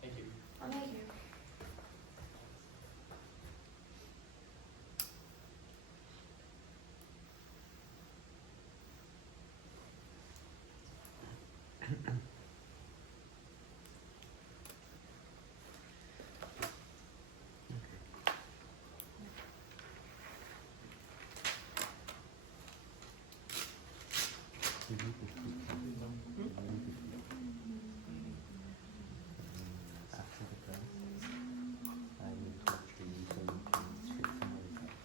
Thank you. Alright. After the class, I will talk to you so you can check some of the meetings.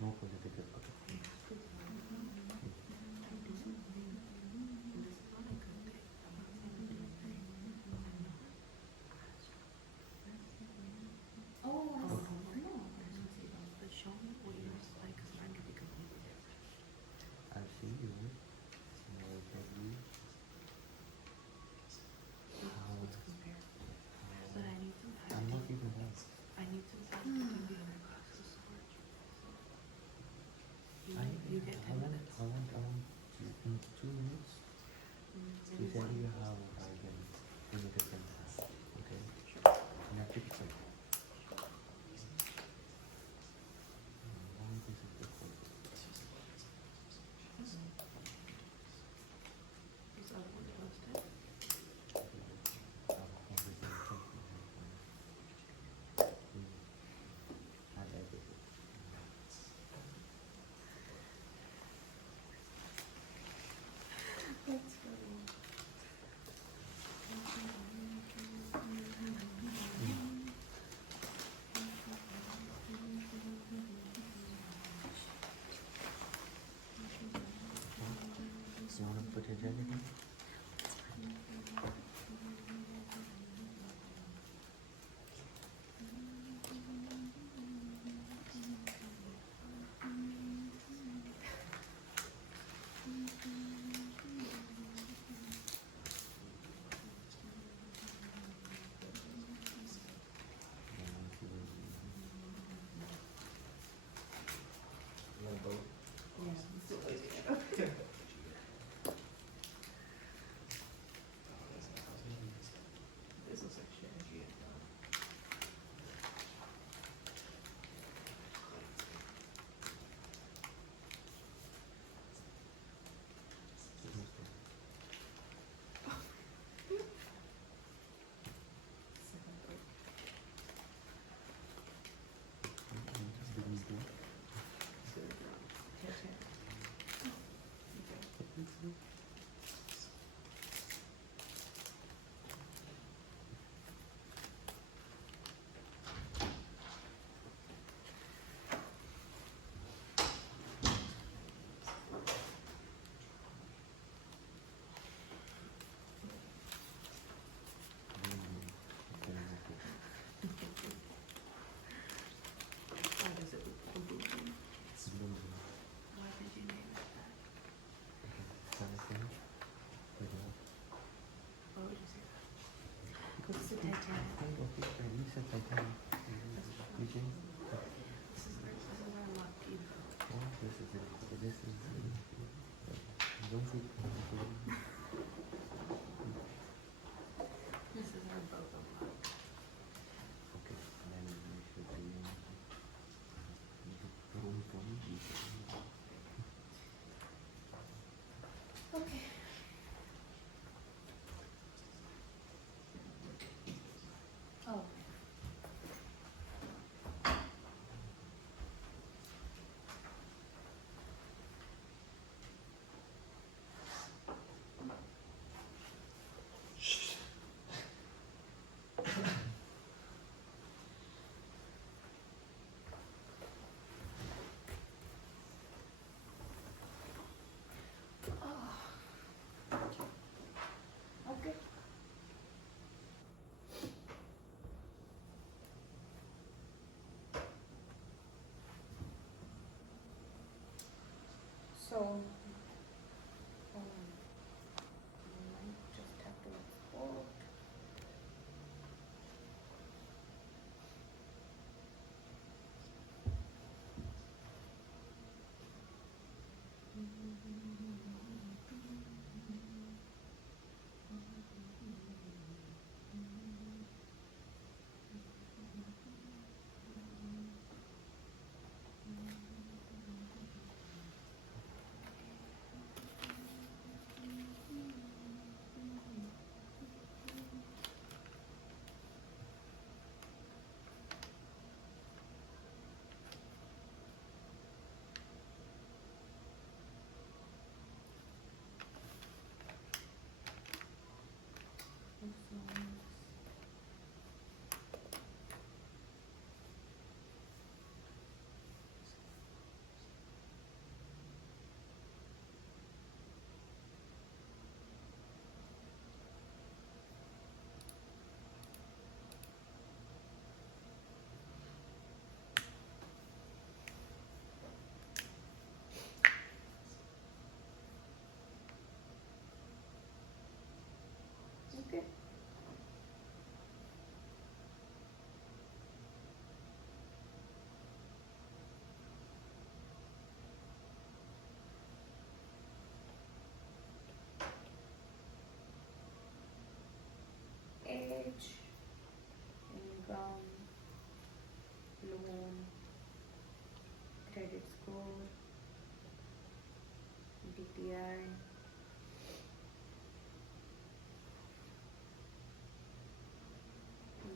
No political. Okay. Oh, I see. But show me what yours is like, 'cause mine could be completely different. I'll see you. And I will tell you how. Let's compare. But I need to have. I'm not even that. I need to have computer classes. You get 10 minutes. I want to, in 2 minutes to tell you how I can do a different task. Okay? And I pick some. Why this is different? Is that one plus 10? That's funny. So you want to put your jacket on? You want to vote? Yeah, let's do it. This looks like strategy. Why does it look Ubuntu? Why did you name it that? Why would you say that? Because it's a Titanic. You said Titanic. This is where I lock people. This is it. This is don't see. This is our boat unlock. Okay, then we should be room for me. Okay. Oh. So, I might just have to export. Okay. Age, income, loan, credit score, DTI,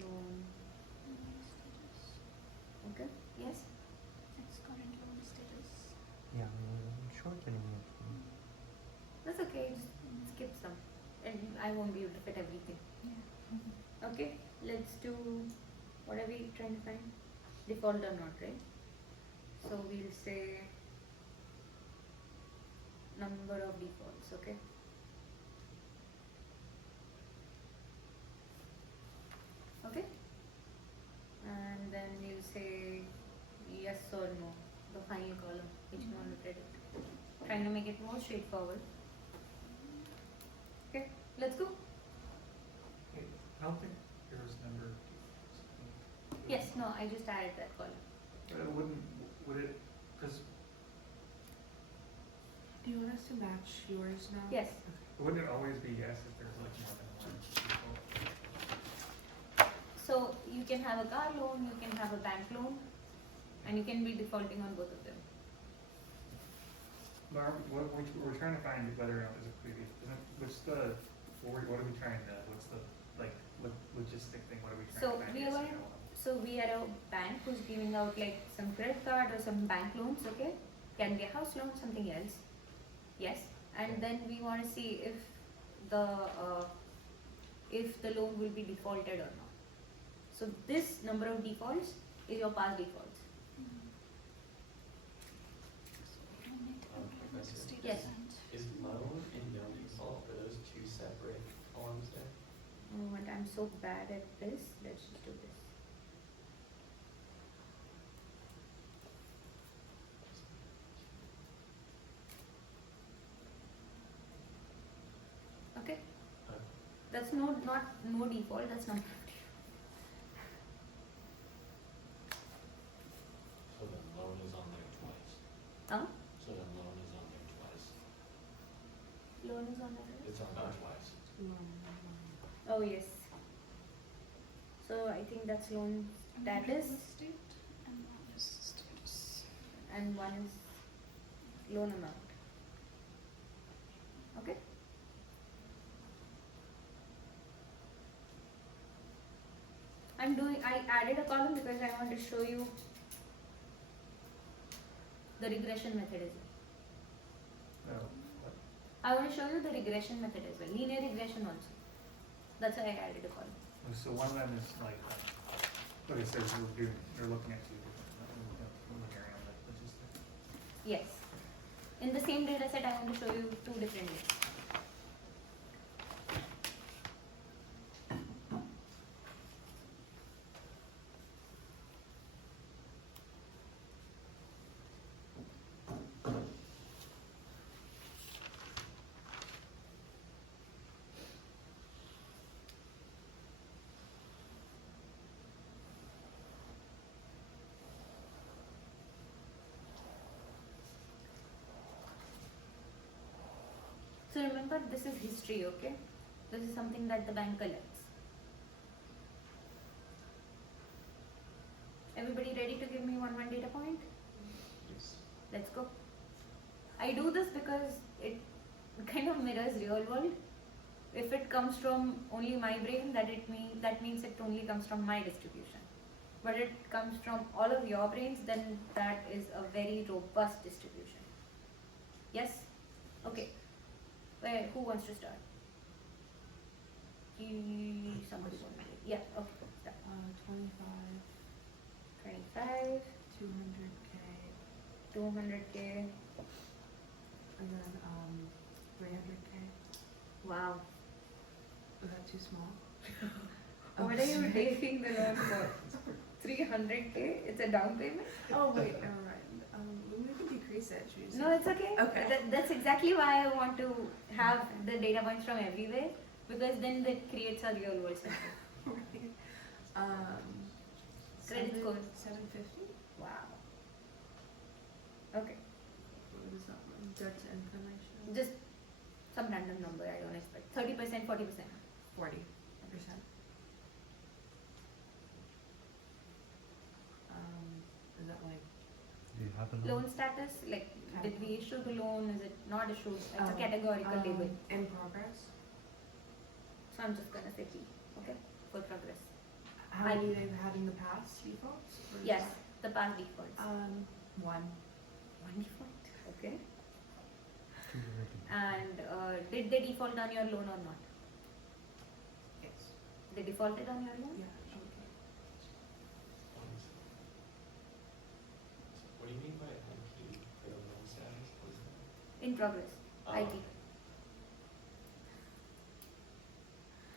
loan. Status. Okay. Yes. It's current loan status. Yeah, I'm shortening it. That's okay. Just skip some, and I won't be able to fit everything. Yeah. Okay. Let's do. What are we trying to find? Default or not, right? So we'll say number of defaults. Okay. Okay. And then we'll say yes or no, the final column, which you want to predict. Trying to make it more straightforward. Okay, let's go. Hey, I don't think there was number of defaults. Yes, no, I just added that column. Would it, cause Do you want us to match yours now? Yes. wouldn't it always be yes if there's like more than one default? So you can have a car loan, you can have a bank loan, and you can be defaulting on both of them. But we're trying to find whether or not there's a previous, what are we trying to, what's the, like, logistic thing, what are we So trying to find? we Yes are or going- no on? So we are a bank who's giving out like some credit card or some bank loans, okay? Can be a house loan, something else. Yes, and then we want to see if the loan will be defaulted or not. So this number of defaults is your past defaults. So we don't need Um, loan Professor? status Yes. and. Is loan and no default, are those two separate columns there? Oh, and I'm so bad at this. Let's just do this. Okay. That's not no default. That's not. So then loan is on there twice. Huh? So then loan is on there twice. Loan is on the list. It's on there twice. Oh yes. So I think that's loan status Real estate and one is status. and one is loan amount. Okay. I added a column because I want to show you the regression method as well. No, what? I want to show you the regression method as well, linear regression also. That's why I added a column. So one of them is like, okay, so you're looking at two different, moving around like logistics. Yes. In the same data set, I want to show you two different ways. So remember, this is history, okay? This is something that the bank collects. Everybody ready to give me one data point? Yes. Let's go. I do this because it kind of mirrors real world. If it comes from only my brain, that means it only comes from my distribution. But it comes from all of your brains, then that is a very robust distribution. Yes? Okay. Who wants to start? Somebody want me. Yeah, okay, go, start. 25, 25, 200K, 200K. and then 300K. Wow. Is that too small? What are you taking the loan for? 300K? It's a down payment? Oh wait, never mind. We can decrease it. Should we just No, it's okay. Okay. That's exactly why I want to have the data points from everywhere, because then that creates a real world sample. Right. Credit score. 750. Wow. Okay. What is that one? Debt to inclination. Just some random number I don't expect. 30%, 40%. 40%. Is that like Do you have a Loan status, like did we issue the loan? Is it not issued? It's a categorical label. in progress? So I'm just gonna say P. Okay. For progress. How many they've had in the past defaults? Or is Yes. that- The past defaults. one. One default. Okay. 230. And did they default on your loan or not? Yes. They defaulted on your loan? Yeah. Okay. What do you mean by IP for the loan status? What is that? In progress. Oh. IT.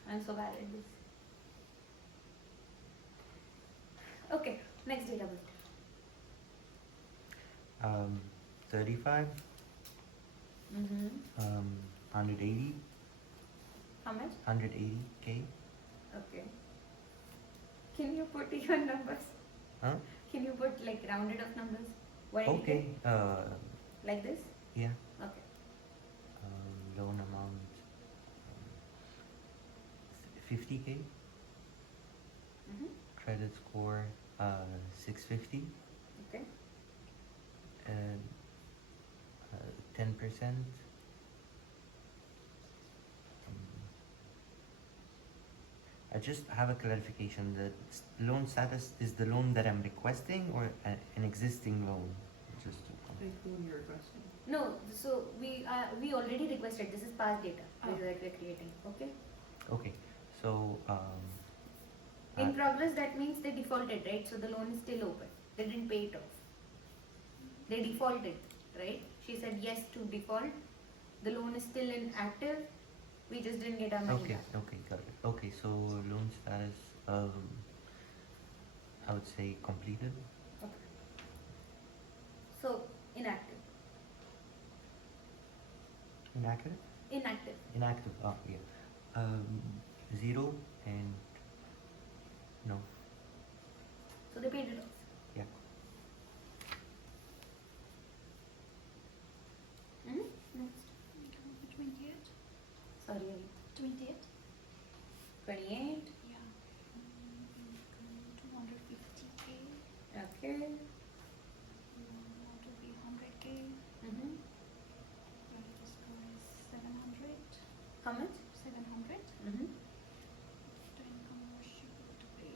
I'm so bad at this. Okay, next data point. 35, Mm-hmm. 180, How much? 180K. Okay. Can you put your numbers? Huh? Can you put like rounded off numbers? What Okay. Like this? Yeah. Okay. Loan amount 50K. Mm-hmm. Credit score 650. Okay. And 10%. I just have a clarification. The loan status is the loan that I'm requesting or an existing loan? Just to Like when you're requesting. No, so we already requested. This is past data Oh. that we're creating. Okay. okay. So In progress, that means they defaulted, right? So the loan is still open. They didn't pay it off. They defaulted, right? She said yes to default. The loan is still inactive. We just didn't get our money okay, back. okay, got it. Okay, so loan status, I would say completed. Okay. So inactive. Inaccurate? Inactive. Inactive. Oh, yeah. 0 and no. So they paid it off. Yeah. Mm-hmm. Next. 28. Sorry. 28. 28. Yeah. 250K. Okay. That would be 100K. Mm-hmm. Credit score is 700. How much? 700. Mm-hmm. To income ratio would be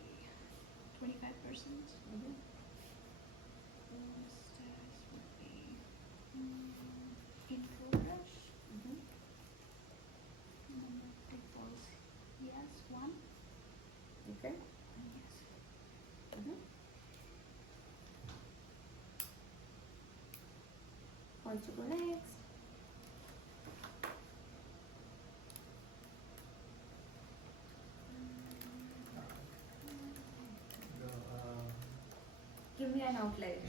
25%. Mm-hmm. Loan status would be in progress. Mm-hmm. Number of defaults, yes, 1. Okay. Yes. Mm-hmm. Wants to go next. Go, Give me an outline.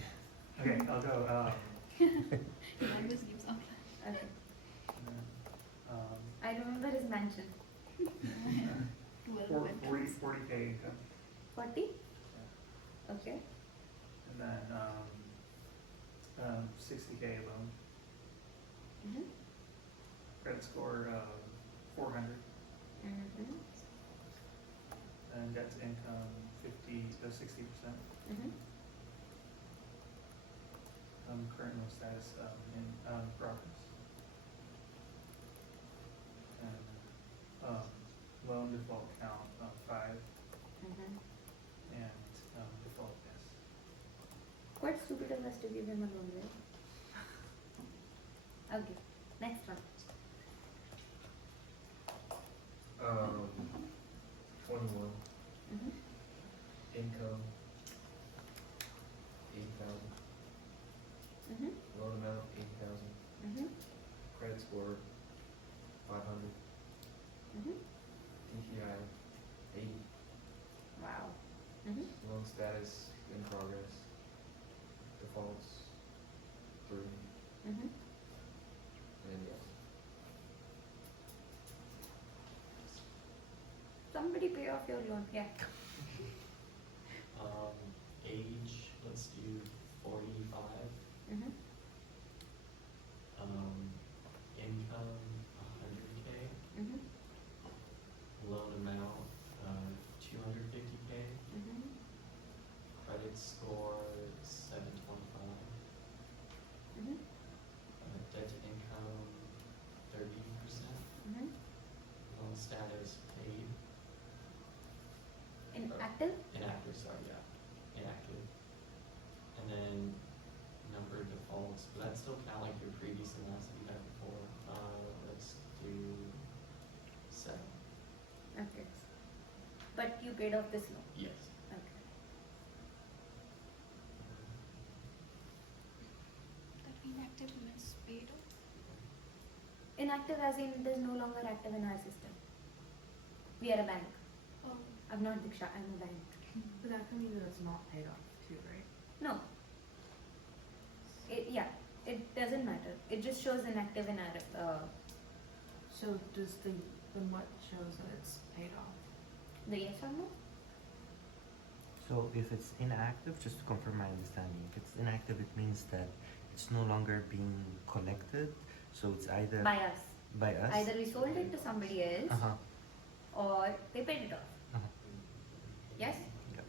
okay, I'll go, He always gives outline. Okay. and then, I remember his mansion. 12 40, bedrooms. 40K income, 40? Yeah. Okay. and then, 60K loan, Mm-hmm. credit score 400, Mm-hmm. and debt to income 60%. Mm-hmm. Current loan status in progress. And loan default count 5, Mm-hmm. and default yes. Quite stupid of us to give him a loan, right? Okay, next one. 21, Mm-hmm. income, 80,000, Mm-hmm. loan amount, 80,000, Mm-hmm. credit score, 500, Mm-hmm. DTI, 80, Wow. Mm-hmm. loan status in progress, defaults, 3, Mm-hmm. and yes. Somebody pay off your loan. Yeah. Age, let's do 45. Mm-hmm. Income, 100K. Mm-hmm. Loan amount, 250K. Mm-hmm. Credit score, 725. Mm-hmm. Debt to income, 30%. Mm-hmm. Loan status, paid. Inactive? Inactive, sorry, yeah. Inactive. And then number of defaults, but that's still kind of like your previous amounts that you had before. Let's do 7. Okay. But you paid off this loan. Yes. Okay. That inactive means paid off. Inactive as in it is no longer active in our system. We are a bank. Oh. I'm not Diksha, I'm a bank. But that can mean that it's not paid off too, right? No. It doesn't matter. It just shows inactive in our So does the what shows that it's paid off? the yes or no? So if it's inactive, just to confirm my understanding, if it's inactive, it means that it's no longer being collected. So it's either By us. by us. Either we sold it to somebody else Uh-huh. or they paid it off. Uh-huh. Yes? Yeah.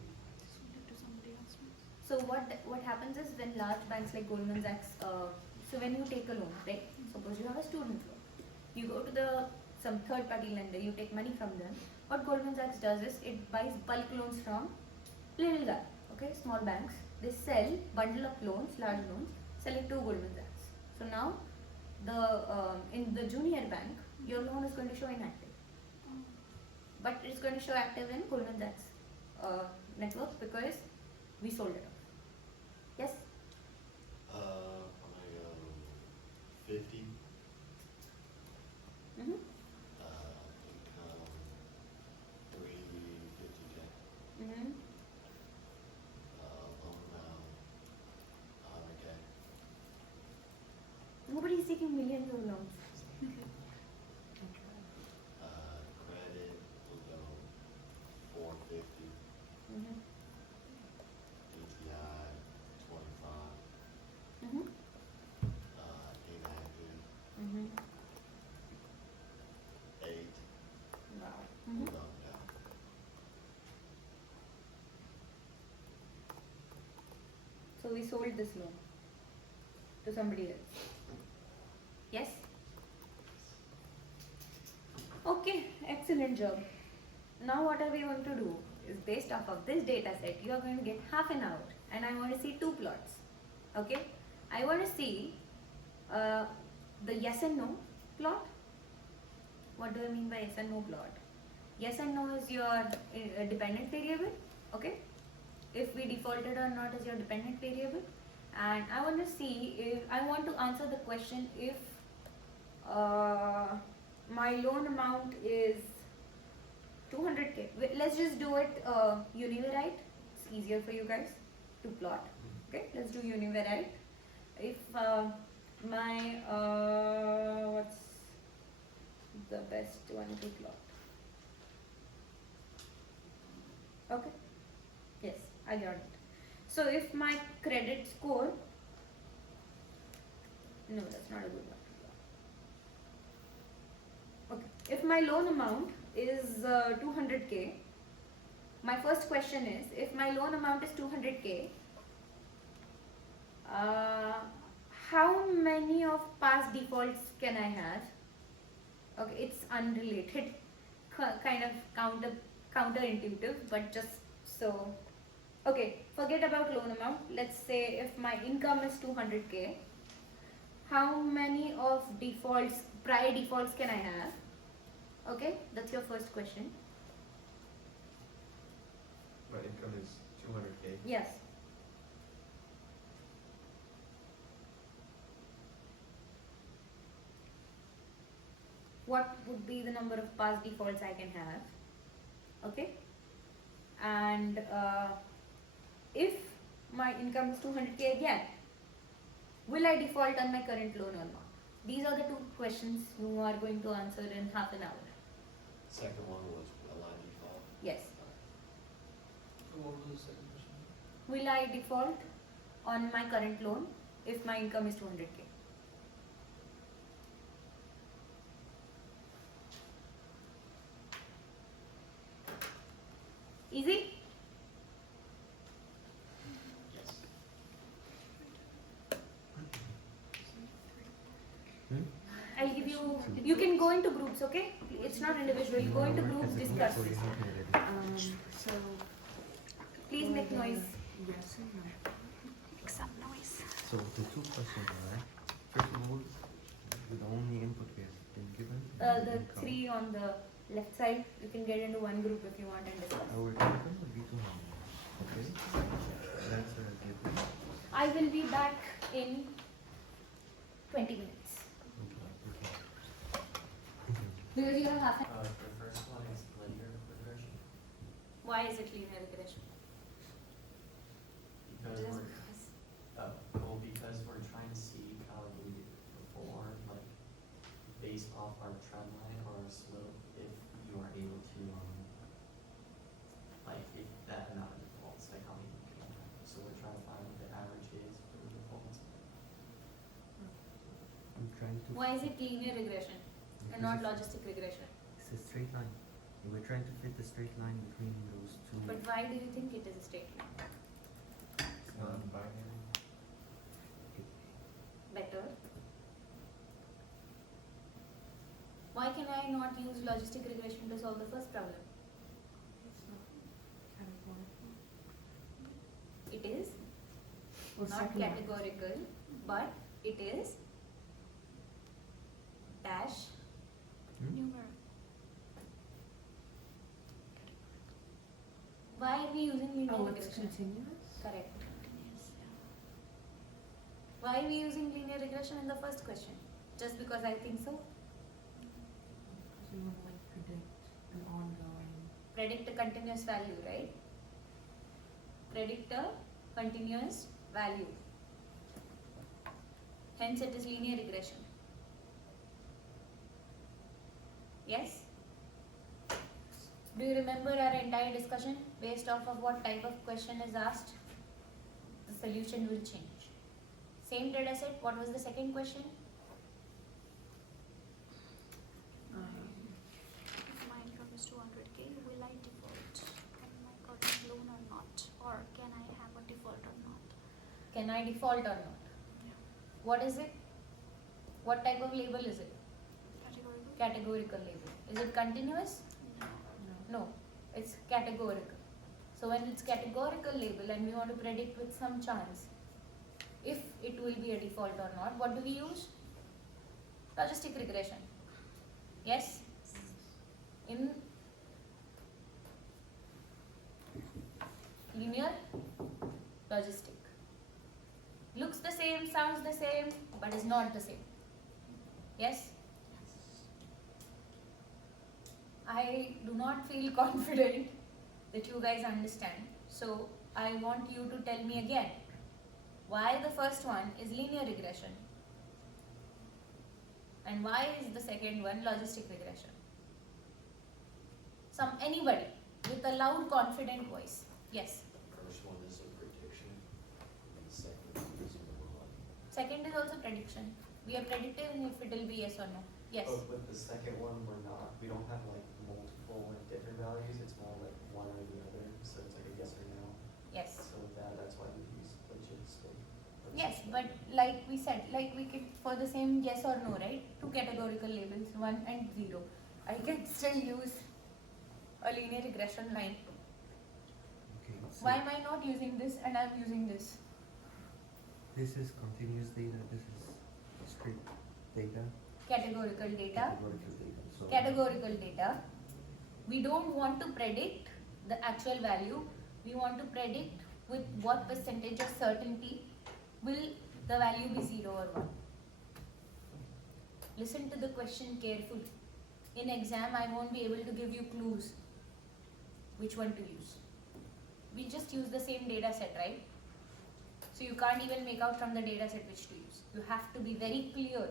Sold it to somebody else means. So what happens is when large banks like Goldman Sachs, so when you take a loan, right? Suppose you have a student loan, you go to some third party lender, you take money from them. What Goldman Sachs does is it buys bulk loans from little guy, okay, small banks. They sell bundle of loans, large loans, sell it to Goldman Sachs. So now in the junior bank, your loan is going to show inactive, Oh. but it's going to show active in Goldman Sachs network because we sold it off. Yes? I'm gonna go 50, Mm-hmm. income 350K, Mm-hmm. loan amount 100K, Nobody is seeking millions of loans. credit will go 450, Mm-hmm. DTI 25, Mm-hmm. inactive Mm-hmm. 8, Wow. Mm-hmm. loan down. So we sold this loan to somebody else. Yes? Okay, excellent job. Now what are we going to do is based off of this data set, you are going to get half an hour and I want to see 2 plots. Okay? I want to see the yes and no plot. What do I mean by yes and no plot? Yes and no is your dependent variable. Okay? If we defaulted or not is your dependent variable. And I want to see if I want to answer the question if my loan amount is 200K. Let's just do it univariate. It's easier for you guys to plot. Okay, let's do univariate. If my what's the best one to plot? Okay. Yes, I got it. So if my credit score, no, that's not a good one. my loan amount is 200k, my first question is, if my loan amount is 200k, how many of past defaults can I have? Okay, it's unrelated, kind of counterintuitive, but just so. Okay, forget about loan amount. Let's say if my income is 200k, how many of defaults, prior defaults can I have? Okay, that's your first question. My income is 200K. Yes. What would be the number of past defaults I can have? Okay. And if my income is 200k again, will I default on my current loan or not? These are the two questions you are going to answer in half an hour. Second one was will I default? Yes. So what was the second question? Will I default on my current loan if my income is 200k? Easy? Yes. I'll give you can go into groups, okay? It's not individual, go into groups, discuss. So, Please make noise. yes and no. Make some noise. So the two questions are, first of all, the only input we have been given. The income. three on the left side, you can get into one group if you want and discuss. Our income will be 200. Okay? That's a given. I will be back in 20 minutes. Because you have half an The first one is linear regression, Why is it linear regression? because because we're trying to see how we perform, like, based off our trend line or our slope, if you are able to, like, if that amount of defaults, like how many you can have. So we're trying to find what the average is for the defaults. I'm trying to. Why is it linear regression and not logistic regression? It's a straight line. We're trying to fit the straight line between those two. But why do you think it is a straight line? Non-binary. Better. Why can I not use logistic regression to solve the first problem? It's not categorical. It is Or not second one. categorical, but it is dash. Numeric. Why are we using linear Oh, it's regression? continuous? Correct. Continuous, yeah. Why are we using linear regression in the first question? Just because I think so? Because you want to like predict an ongoing. Predict a continuous value, right? Predict a continuous value. Hence it is linear regression. Yes? Do you remember our entire discussion based off of what type of question is asked? The solution will change. Same data set, what was the second question? If my income is 200k, will I default on my current loan or not? Or can I have a default or not? Can I default or not? What is it? What type of label is it? Categorical? Categorical label. Is it continuous? No. No, it's categorical. So when it's categorical label and we want to predict with some chance if it will be a default or not, what do we use? Logistic regression. Yes? In linear, logistic. Looks the same, sounds the same, but is not the same. Yes? I do not feel confident that you guys understand. So I want you to tell me again why the first one is linear regression and why is the second one logistic regression. Anybody with a loud, confident voice. Yes. First one is a prediction, and the second one is a normal. Second is also prediction. We are predicting if it will be yes or no. Yes. But with the second one, we don't have like multiple like different values, it's more like one or the other, so it's like a yes or no. Yes. So with that's why we use logistic. Yes, but like we said, like we can, for the same yes or no, right? Two categorical labels, 1 and 0. I can still use a linear regression line. Okay. So Why am I not using this and I'm using this? this is continuous data. This is strict data. Categorical data. Categorical data. So Categorical data. We don't want to predict the actual value. We want to predict with what percentage of certainty will the value be 0 or 1. Listen to the question carefully. In exam, I won't be able to give you clues which one to use. We just use the same data set, right? So you can't even make out from the data set which to use. You have to be very clear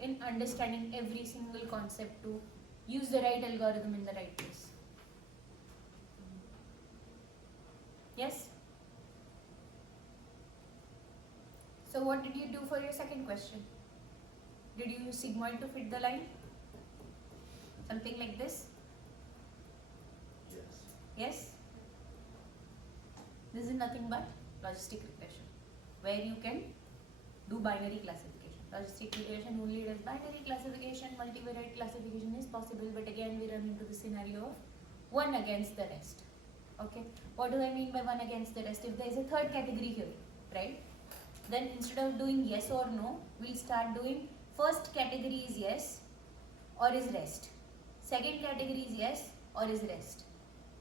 in understanding every single concept to use the right algorithm in the right place. Yes? So what did you do for your second question? Did you use sigmoid to fit the line? Something like this? Yes. Yes? This is nothing but logistic regression, where you can do binary classification. Logistic regression only does binary classification, multivariate classification is possible, but again we run into the scenario of one against the rest. Okay, what do I mean by one against the rest? If there is a third category here, right, then instead of doing yes or no, we'll start doing first category is yes or is rest, second category is yes or is rest.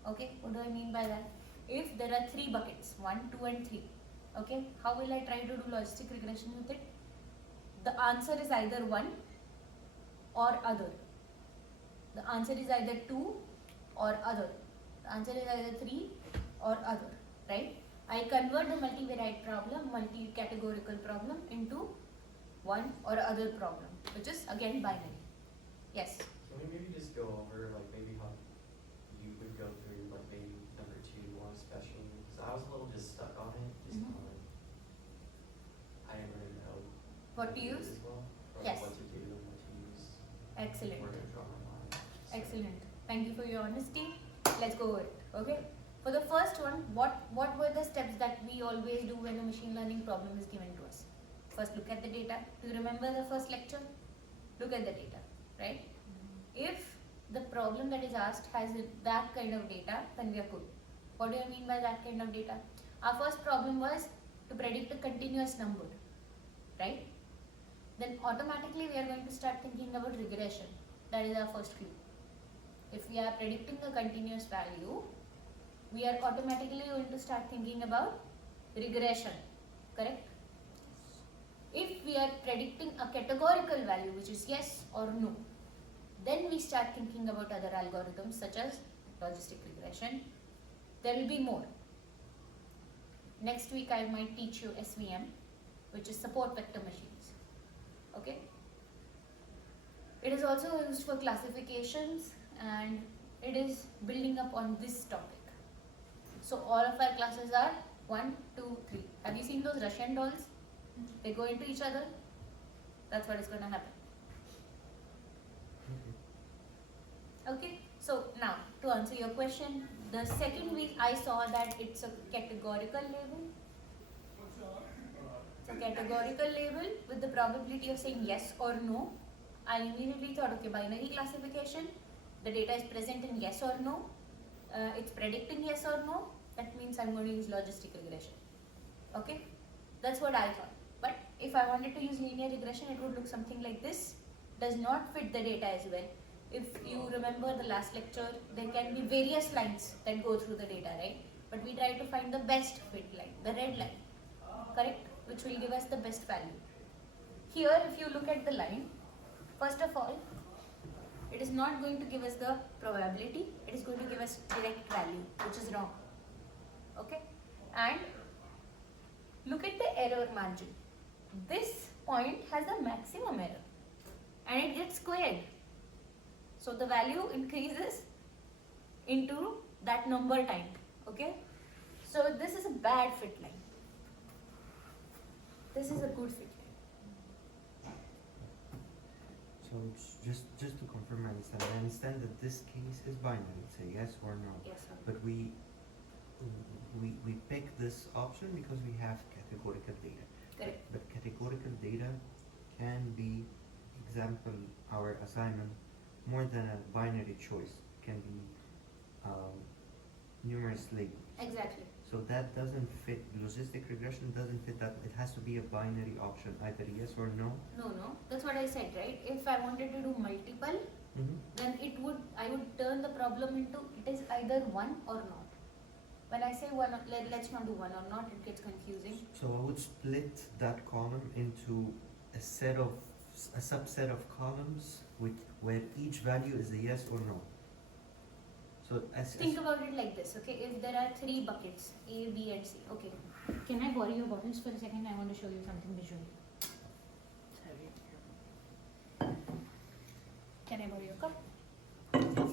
Okay, what do I mean by that? If there are 3 buckets, 1, 2 and 3, okay, how will I try to do logistic regression with it? The answer is either 1 or other. The answer is either 2 or other. The answer is either 3 or other, right? I convert the multivariate problem, multi-categorical problem into one or other problem, which is again binary. Yes. Can we maybe just go over like maybe how you would go through like maybe number 2 more especially? Because I was a little just stuck on it, just Mhm. on I didn't really know What to do use? as well, or Yes. what to do and what to use. Excellent. Where to draw my line. So- Excellent. Thank you for your honesty. Let's go over it. Okay. For the first one, what were the steps that we always do when a machine learning problem is given to us? First, look at the data. Do you remember the first lecture? Look at the data, right? If the problem that is asked has that kind of data, then we are good. What do I mean by that kind of data? Our first problem was to predict a continuous number, right? Then automatically we are going to start thinking about regression. That is our first clue. If we are predicting a continuous value, we are automatically going to start thinking about regression, correct? If we are predicting a categorical value, which is yes or no, then we start thinking about other algorithms such as logistic regression. There will be more. Next week I might teach you SVM, which is support vector machines. Okay? It is also used for classifications and it is building up on this topic. So all of our classes are 1, 2, 3. Have you seen those Russian dolls? They go into each other. That's what is going to happen. Okay, so now to answer your question, the second week I saw that it's a categorical label. It's a categorical label with the probability of saying yes or no. I immediately thought, okay, binary classification, the data is present in yes or no, it's predicting yes or no, that means I'm going to use logistic regression. Okay, that's what I thought. But if I wanted to use linear regression, it would look something like this. Does not fit the data as well. If you remember the last lecture, there can be various lines that go through the data, right? But we try to find the best fit line, the red line, correct? Which will give us the best value. Here, if you look at the line, first of all, it is not going to give us the probability, it is going to give us direct value, which is wrong. Okay? And look at the error margin. This point has a maximum error and it gets squared. So the value increases into that number time. Okay? So this is a bad fit line. This is a good fit line. So it's just to confirm my understanding, I understand that this case is binary, it's a yes or no. Yes, sir. But we pick this option because we have categorical data. Correct. But categorical data can be, example, our assignment, more than a binary choice, can be numerous labels. Exactly. So that doesn't fit, logistic regression doesn't fit that, it has to be a binary option, either yes or no. No, that's what I said, right? If I wanted to do multiple, then I would turn the problem into it is either one or not. When I say one, let's not do one or not, it gets confusing. So I would split that column into a subset of columns where each value is a yes or no. So Think about it like this, okay? If there are 3 buckets, A, B and C, okay. Can I borrow your bottles for a second? I want to show you something visually. Can I borrow your cup?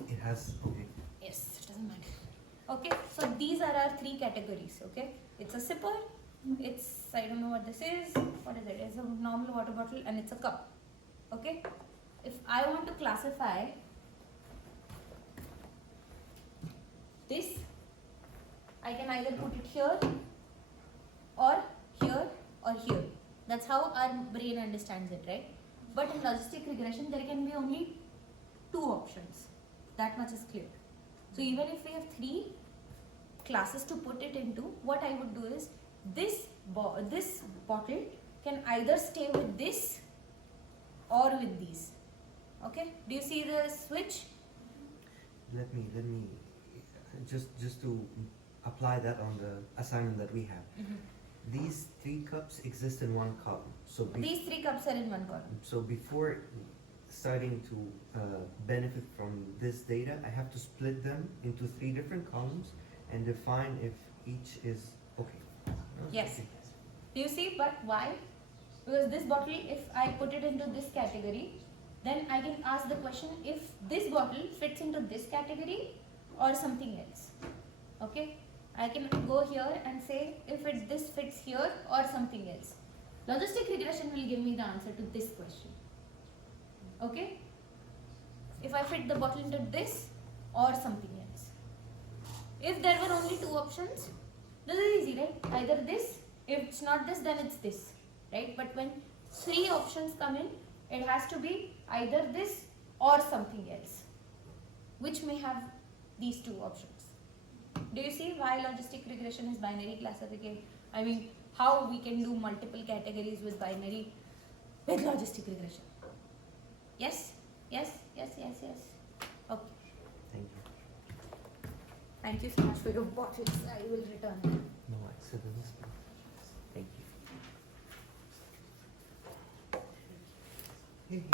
it has, okay. Yes, it doesn't matter. Okay, so these are our 3 categories, okay? It's a sipper, it's, I don't know what this is, what is it? It's a normal water bottle and it's a cup, okay? If I want to classify this, I can either put it here or here or here. That's how our brain understands it, right? But in logistic regression, there can be only 2 options. That much is clear. So even if we have 3 classes to put it into, what I would do is this bottle can either stay with this or with these. Okay? Do you see the switch? Let me just to apply that on the assignment that we have. These 3 cups exist in one column. So These 3 cups are in one column. so before starting to benefit from this data, I have to split them into 3 different columns and define if each is okay. Yes. Okay. Do you see? But why? Because this bottle, if I put it into this category, then I can ask the question if this bottle fits into this category or something else. Okay? I can go here and say if this fits here or something else. Logistic regression will give me the answer to this question. Okay? If I fit the bottle into this or something else. If there were only 2 options, this is easy, right? Either this, if it's not this, then it's this, right? But when 3 options come in, it has to be either this or something else, which may have these 2 options. Do you see why logistic regression is binary classification? I mean, how we can do multiple categories with binary with logistic regression? Yes? Yes? Yes? Yes? Yes? Okay. Thank you. Thank you so much for your bottles. I will return them. No accidents. Thank you.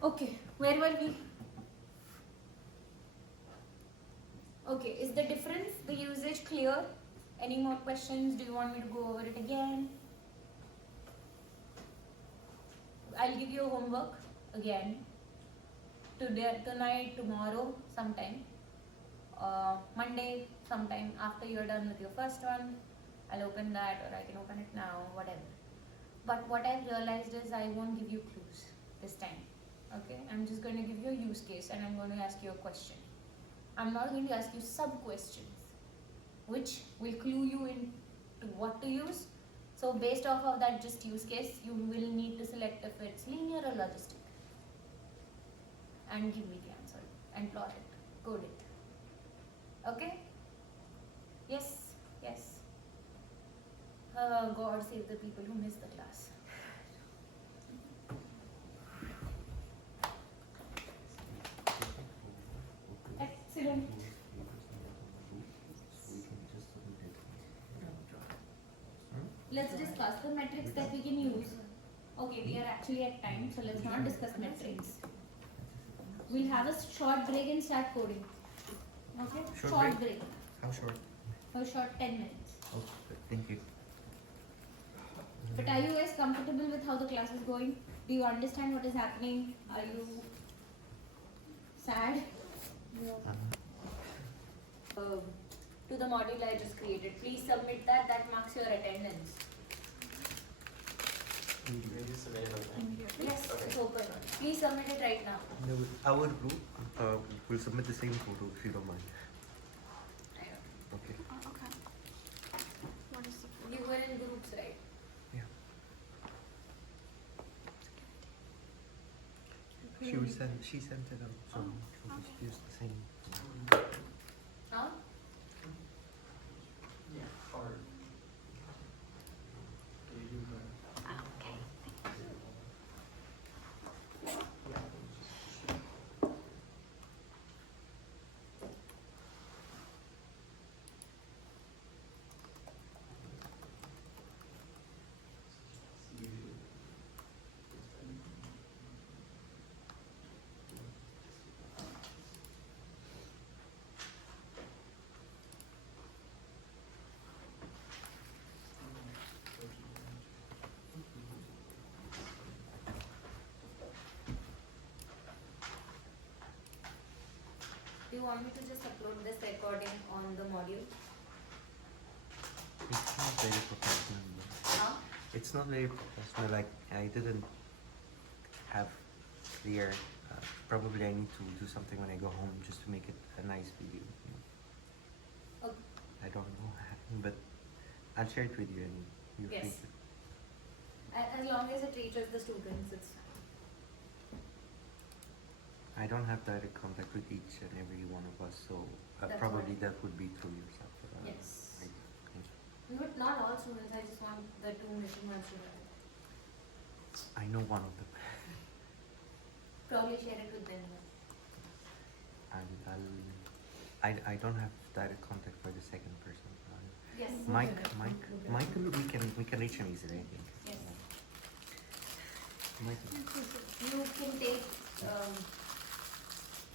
Okay, where were we? Okay, is the difference, the usage clear? Any more questions? Do you want me to go over it again? I'll give you homework again. Today, tonight, tomorrow, sometime. Monday, sometime after you're done with your first one. I'll open that, or I can open it now, whatever. But what I've realized is I won't give you clues this time. Okay, I'm just going to give you a use case and I'm going to ask you a question. I'm not going to ask you sub-questions, which will clue you in to what to use. So based off of that just use case, you will need to select if it's linear or logistic. And give me the answer and plot it, code it. Okay? Yes, yes. God save the people who missed the class. Excellent. Let's discuss the metrics that we can use. Okay, we are actually at time, so let's not discuss metrics. We'll have a short break and start coding. Okay? Short break. How short? For short 10 minutes. Okay, thank you. But are you guys comfortable with how the class is going? Do you understand what is happening? Are you sad? To the module I just created. Please submit that. That marks your attendance. Did you submit it okay? Yes, Okay. it's open. Please submit it right now. No, our group will submit the same photo if you don't mind. Okay. Okay. What is the You were in groups, right? Yeah. She sent it out, so we'll just use the same. Huh? Hard. Okay. Do you want me to just upload this recording on the module? It's not very professional. Huh? It's not very professional. Like I didn't have clear. Probably I need to do something when I go home just to make it a nice video. Okay. I don't know, but I'll share it with you and you Yes. please. As long as it reaches the students, it's fine. I don't have direct contact with each and every one of us, so That's probably fine. that would be through yourself. Yes. Thank you. But not all students, I just want the two missing ones to have it. I know one of them. Probably share it with them. I don't have direct contact for the second person. Yes. Michael, we can reach him easily, I think. Yes. Michael, You can take,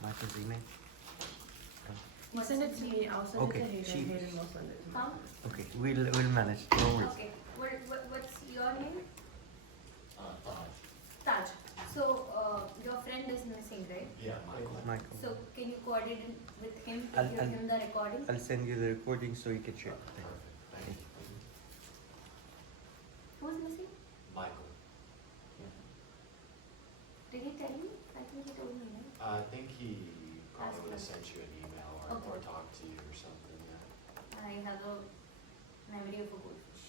Michael's email. You send it to me, I'll send Okay, it to Hayden, she- Hayden will send it to me. come. Okay, we'll manage. No worries. Okay. What's your name? Taj. Taj. So, your friend is missing, right? Yeah, Michael. Michael. So, can you coordinate with him to I'll- give I'll- him the recording? I'll send you the recording so you can share. Perfect, thank you. Who's missing? Michael. Did he tell you? I think he told me, right? I think he probably would have Ask him. sent you an email or Okay. talked to you or something, yeah. I have a memory of a goldfish.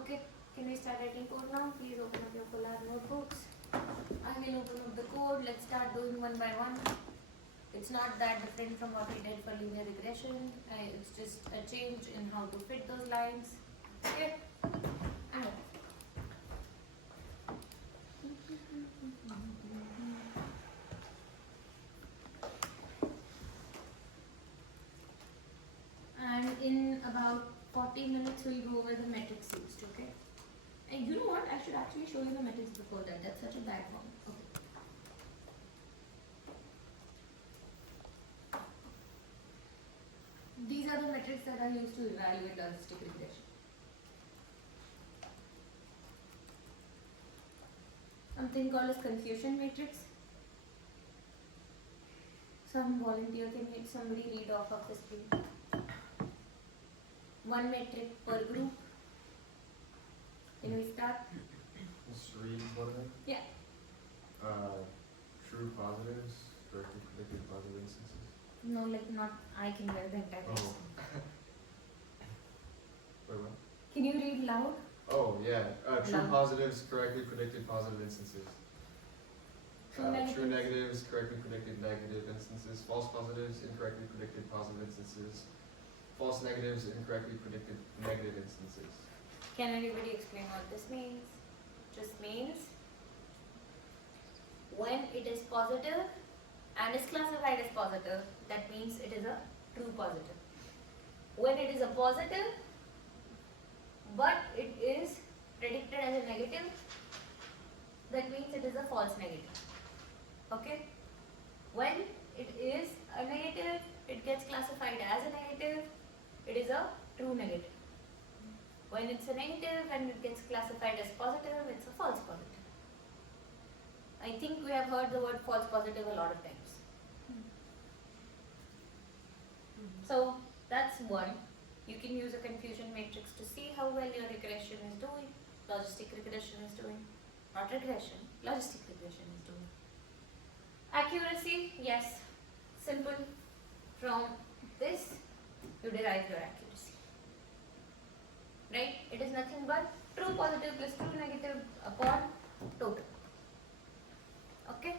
Okay, can we start writing code now? Please open up your Polar notebooks. I will open up the code. Let's start doing one by one. It's not that different from what we did for linear regression. It's just a change in how to fit those lines. Okay? And and in about 40 minutes we'll go over the metrics used, okay? And you know what? I should actually show you the metrics before that. That's such a bad form. Okay. These are the metrics that are used to evaluate logistic regression. Something called as confusion matrix. Some volunteer can make somebody read off of the screen. One metric per group. Can we start? Let's read one of them. Yeah. True positives, correctly predicted positive instances. No, like not I can read the entire text. Wait, what? Can you read loud? Oh, yeah, true Loud. positives, correctly predicted positive instances. True negatives. True negatives, correctly predicted negative instances. False positives, incorrectly predicted positive instances. False negatives, incorrectly predicted negative instances. Can anybody explain what this means? Just means when it is positive and is classified as positive, that means it is a true positive. When it is a positive, but it is predicted as a negative, that means it is a false negative. Okay? When it is a negative, it gets classified as a negative, it is a true negative. When it's a negative and it gets classified as positive, it's a false positive. I think we have heard the word false positive a lot of times. So that's one. You can use a confusion matrix to see how well your regression is doing. Logistic regression is doing. Not regression, logistic regression is doing. Accuracy, yes, simple. From this, you derive your accuracy. Right? It is nothing but true positive plus true negative upon total. Okay?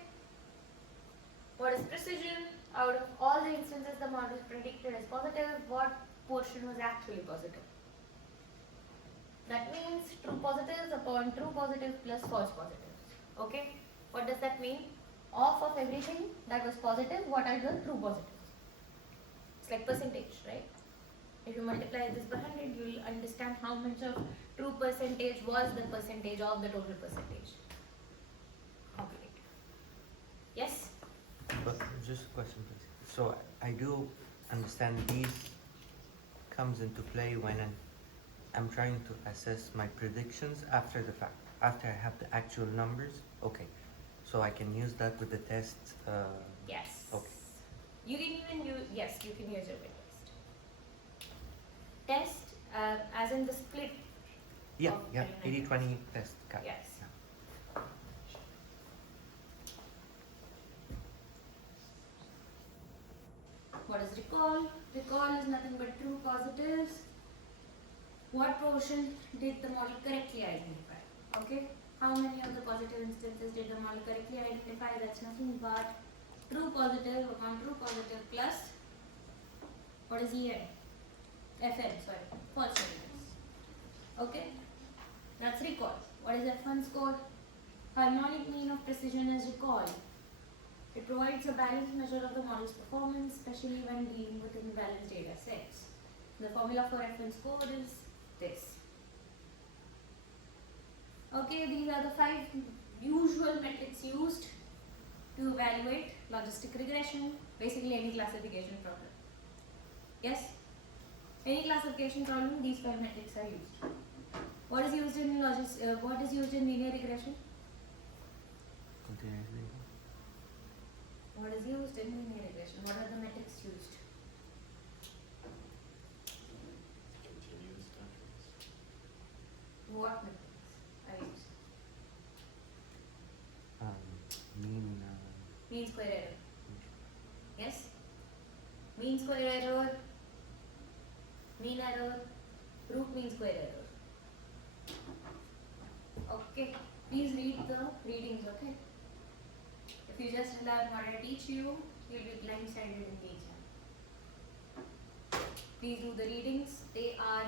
What is precision? Out of all the instances the model predicted as positive, what portion was actually positive? That means true positives upon true positive plus false positives. Okay? What does that mean? Off of everything that was positive, what are the true positives? It's like percentage, right? If you multiply this by 100, you will understand how much of true percentage was the percentage of the total percentage. Okay. Yes? But just a question, please. So I do understand these comes into play when I'm trying to assess my predictions after the fact, after I have the actual numbers. Okay, so I can use that with the test. Yes. Okay. You can even use, yes, you can use it with test. Test as in the split. Yeah, of yeah, 29. 80-20 test. Got it. Yes. Yeah. What is recall? Recall is nothing but true positives. What portion did the model correctly identify? Okay? How many of the positive instances did the model correctly identify? That's nothing but true positive upon true positive plus what is EN? FN, sorry, false negatives. Okay? That's recall. What is F1 score? Harmonic mean of precision is recall. It provides a balanced measure of the model's performance, especially when dealing with imbalanced data sets. The formula for F1 score is this. Okay, these are the 5 usual metrics used to evaluate logistic regression, basically any classification problem. Yes? Any classification problem, these 5 metrics are used. What is used in linear regression? Continuously. What is used in linear regression? What are the metrics used? Continuous metrics. What metrics are used? Mean. Mean square error. Yes? Mean square error, mean error, root mean square error. Okay, please read the readings, okay? If you just rely on what I teach you, you'll be blindsided in the exam. Please do the readings. They are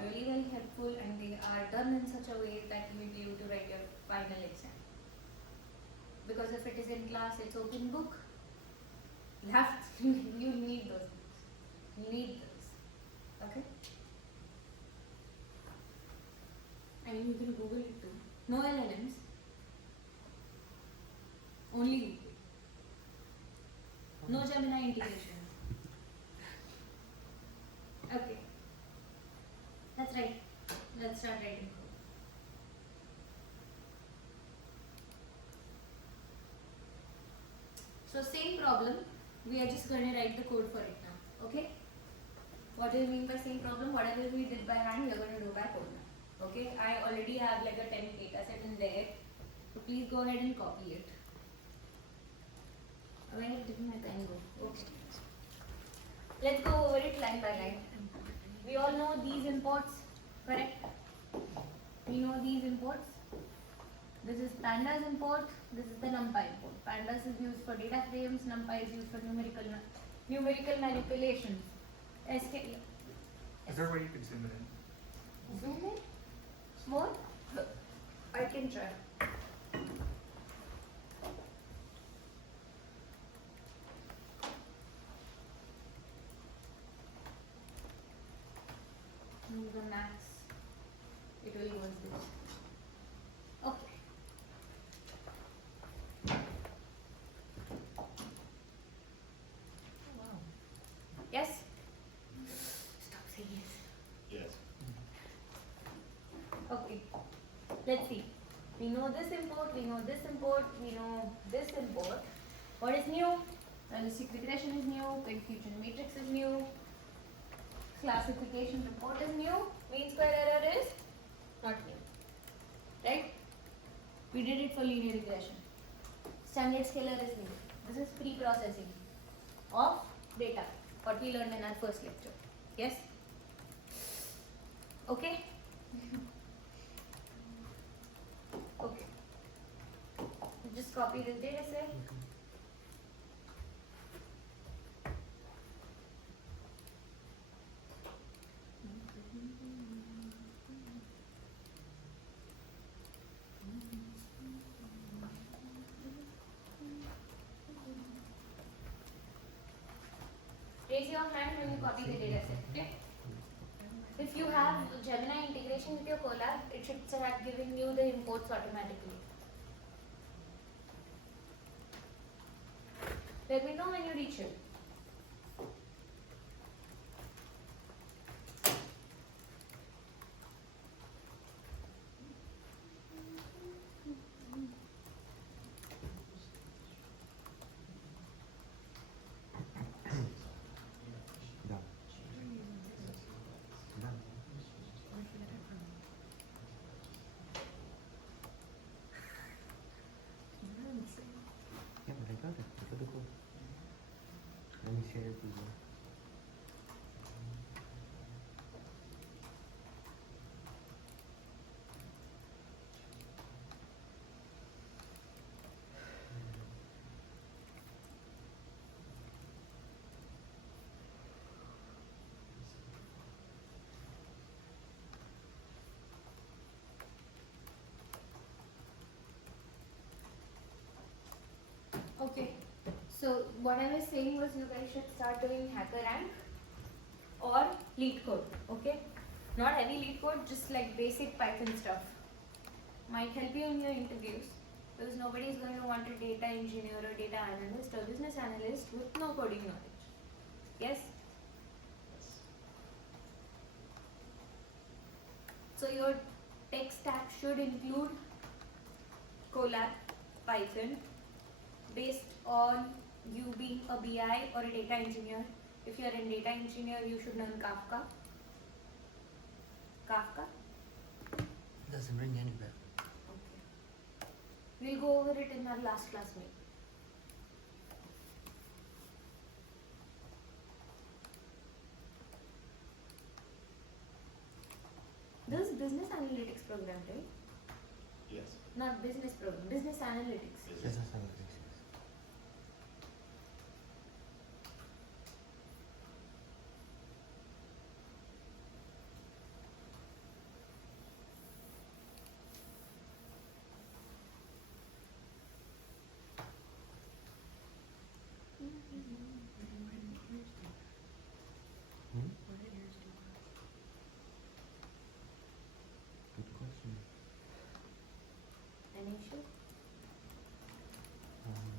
really very helpful and they are done in such a way that you will be able to write your final exam. Because if it is in class, it's open book. You need those books. You need those. Okay? I mean, you can Google it too. No LLMs. Only Google. No Gemini integration. Okay. That's right. Let's start writing code. So same problem, we are just going to write the code for it now. Okay? What do you mean by same problem? Whatever we did by hand, we are going to do by code now. Okay? I already have like a 10 data set in there. So please go ahead and copy it. Where did my pen go? Okay. Let's go over it line by line. We all know these imports, correct? We know these imports. This is pandas import, this is the numpy import. Pandas is used for data frames, numpy is used for numerical manipulations. Is there a way you can zoom it in? Zoom in? More? I can try. Move the max. It will go as this. Okay. Wow. Yes? Stop saying yes. Yes. Okay. Let's see. We know this import, we know this import, we know this import. What is new? Logistic regression is new, confusion matrix is new. classification report is new, mean square error is not new. Right? We did it for linear regression. Standard scalar is new. This is pre-processing of data, what we learned in our first lecture. Yes? Okay? Okay. Just copy this data set. Raise your hand when you copy the data set. Okay? If you have Gemini integration with your Colab, it should start giving you the imports automatically. Let me know when you reach it. Done. Done. Yeah, but I got it. Look at the code. Let me share it with you. Okay. So what I was saying was you guys should start doing HackerRank or lead code. Okay? Not heavy lead code, just like basic Python stuff. Might help you in your interviews because nobody is going to want a data engineer or data analyst or business analyst with no coding knowledge. Yes? So your tech stack should include Colab, Python, based on you being a BI or a data engineer. If you are a data engineer, you should learn Kafka. Kafka? Doesn't ring any bell. Okay. We'll go over it in our last class meet. This is business analytics program, right? Yes. Not business program, business analytics. Business analytics. Hmm? Good question. Any issue? Um,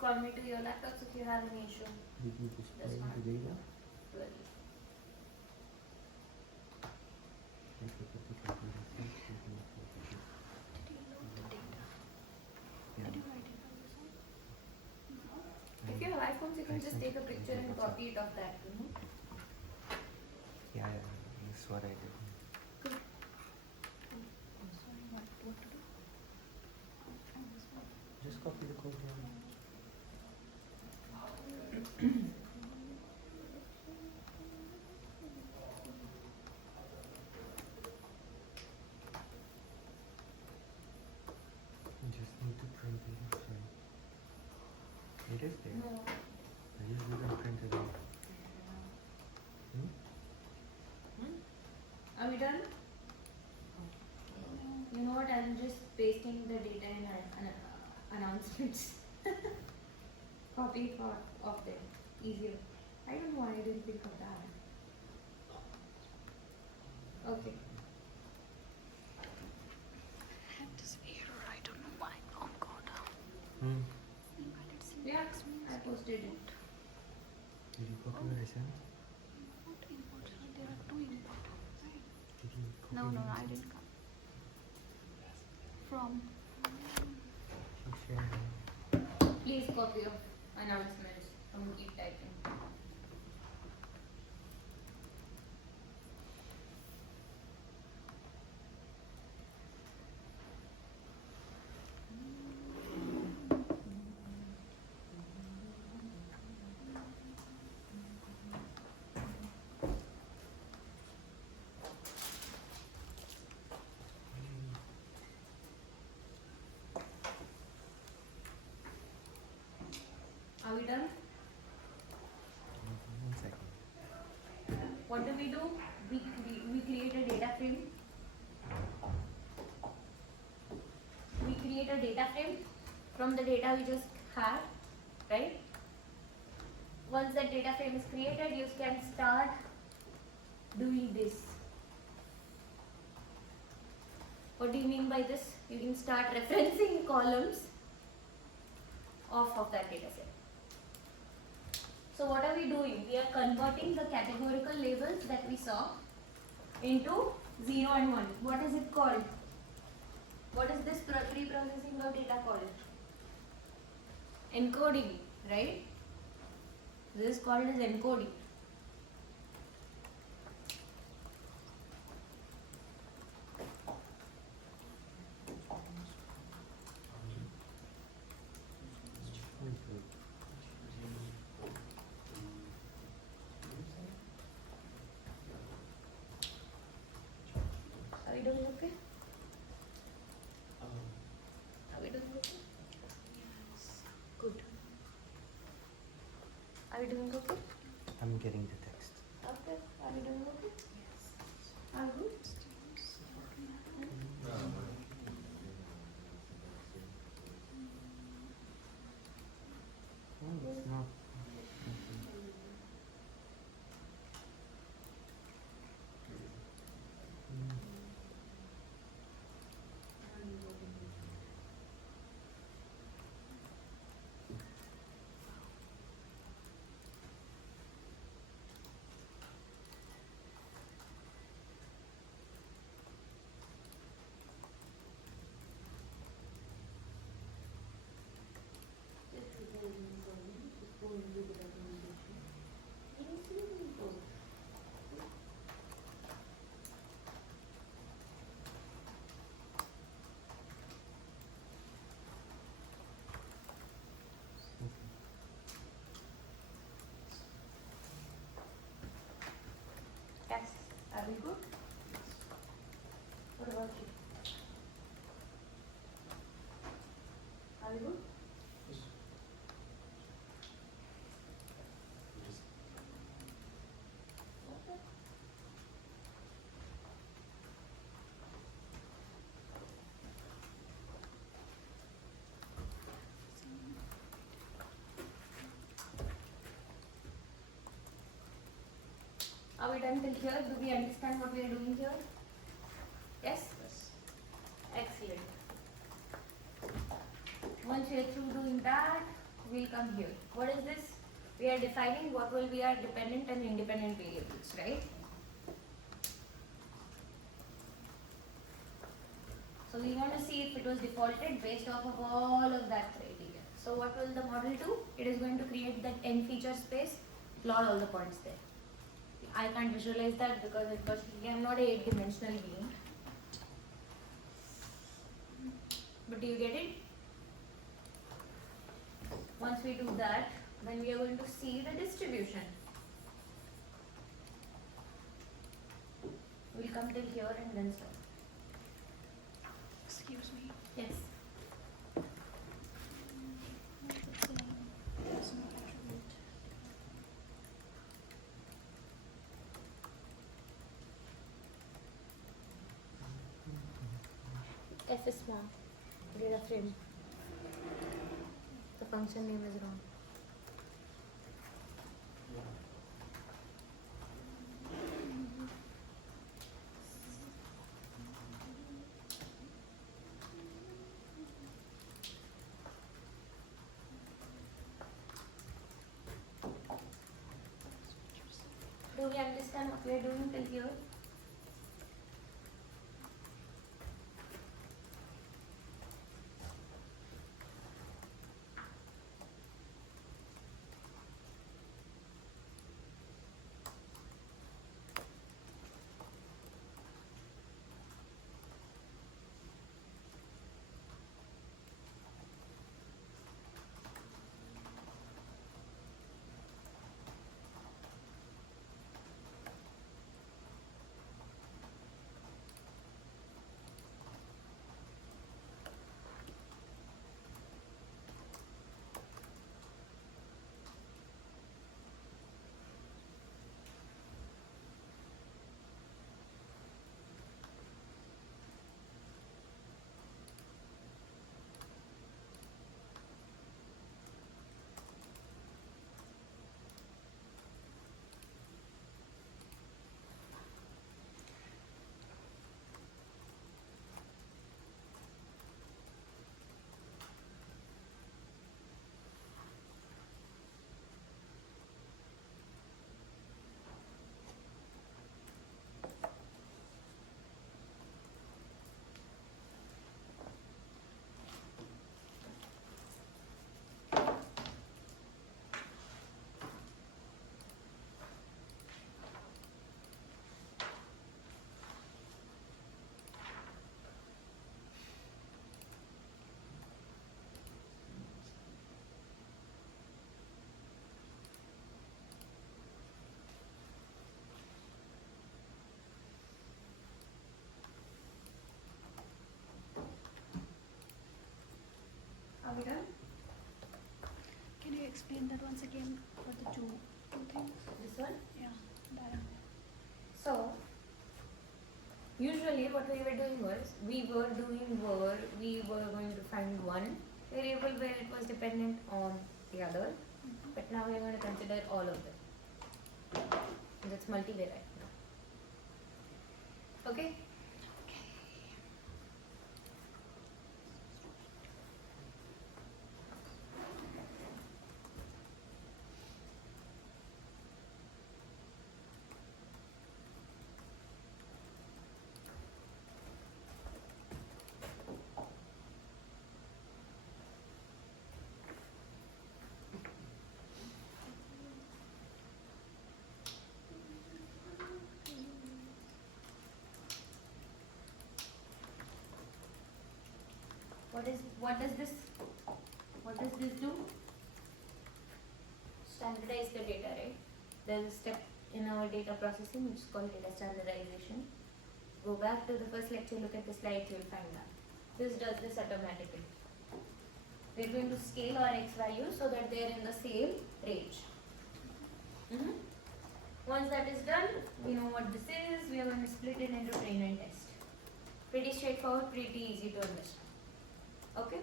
Call me to your laptops if you have any issue. did you display That's fine. the data? Well, If you put the computer set, you can upload the data. Did you load the data? Yeah. Did you identify yourself? if you have iPhones, you can just take a picture and copy it of that. Yeah, that's what I did. I'm sorry, what to do? Just copy the code down. You just need to print it. Sorry. It is there. No. I just didn't print it out. Hmm? Are we done? You know what? I'm just pasting the data in announcements. Copy it of them. Easier. I don't know why I didn't think of that. Okay. I have this error, I don't know why. Oh god. Hmm. Invalid syntax Yeah, means I posted it. Did you copy what I sent? What import? There are two import, right? Did you copy No, what I sent? didn't come. From You shared it. Please copy of announcements. Don't keep typing. we done? One second. What do? We create a data frame. We create a data frame from the data we just had, right? Once that data frame is created, you can start doing this. What do you mean by this? You can start referencing columns of that data set. So what are we doing? We are converting the categorical labels that we saw into 0 and 1. What is it called? What is this pre-processing of data called? Encoding, right? This is called as encoding. Are we doing okay? Are we doing okay? Good. Are we doing okay? I'm getting the text. Okay. Are we doing okay? Yes. Are we good? Oh, it's not. Yes. Are we good? What about you? Are we good? Okay. Are we done till here? Do we understand what we are doing here? Yes? Yes. Excellent. Once we are through doing that, we'll come here. What is this? We are defining what will be our dependent and independent variables, right? So we want to see if it was defaulted based off of all of that criteria. So what will the model do? It is going to create that n feature space, plot all the points there. I can't visualize that because unfortunately I'm not a 8-dimensional being. But do you get it? Once we do that, then we are going to see the distribution. We'll come till here and then stop. Excuse me. Yes. There's no attribute. F is small. Data frame. The function name is wrong. Do we understand what we are doing till here? explain that once again for the two things? This one. Yeah, that. So, usually what we were doing was, we were going to find one variable where it was dependent on the other, Mhm. but now we are going to consider all of them. That's multivariate now. Okay? What does this do? Standardize the data, right? There's a step in our data processing which is called data standardization. Go back to the first lecture, look at the slides, you'll find that. This does this automatically. We're going to scale our x values so that they're in the same range. Once that is done, we know what this is. We are going to split it into train and test. Pretty straightforward, pretty easy to understand. Okay?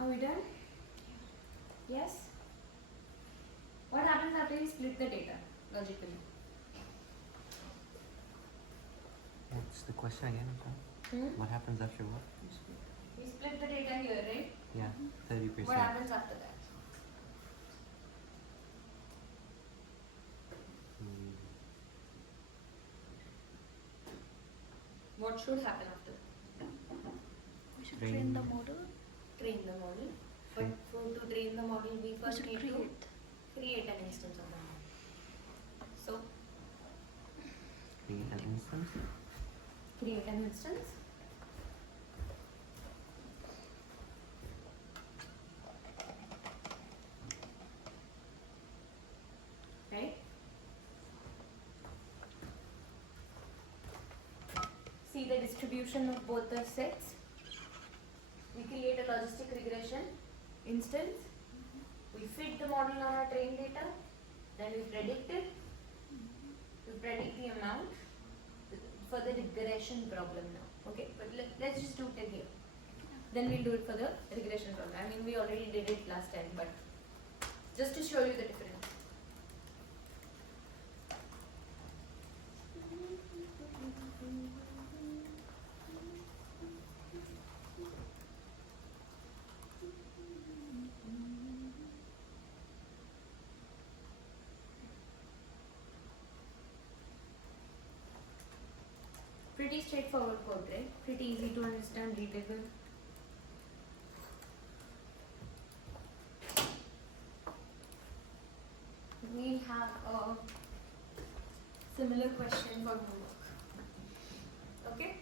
Are we done? Yes? What happens after you split the data, logically? What's the question again? What happens after what? We split the data here, right? Yeah, 30%. What happens after that? Hmm. What should happen after that? We should Train. train the model. Train the model. But Okay. to train the model, we We first should need to create. create an instance of the model. So, Create an instance. create an instance. Right? See the distribution of both the sets. We create a logistic regression instance. We fit the model on our trained data. Then we predict it. We predict the amount. for the regression problem now. Okay, but let's just do it here. Then we'll do it for the regression problem. I mean, we already did it last time, but just to show you the difference. Pretty straightforward code, right? Pretty easy to understand, readable. We have a similar question for homework. Okay?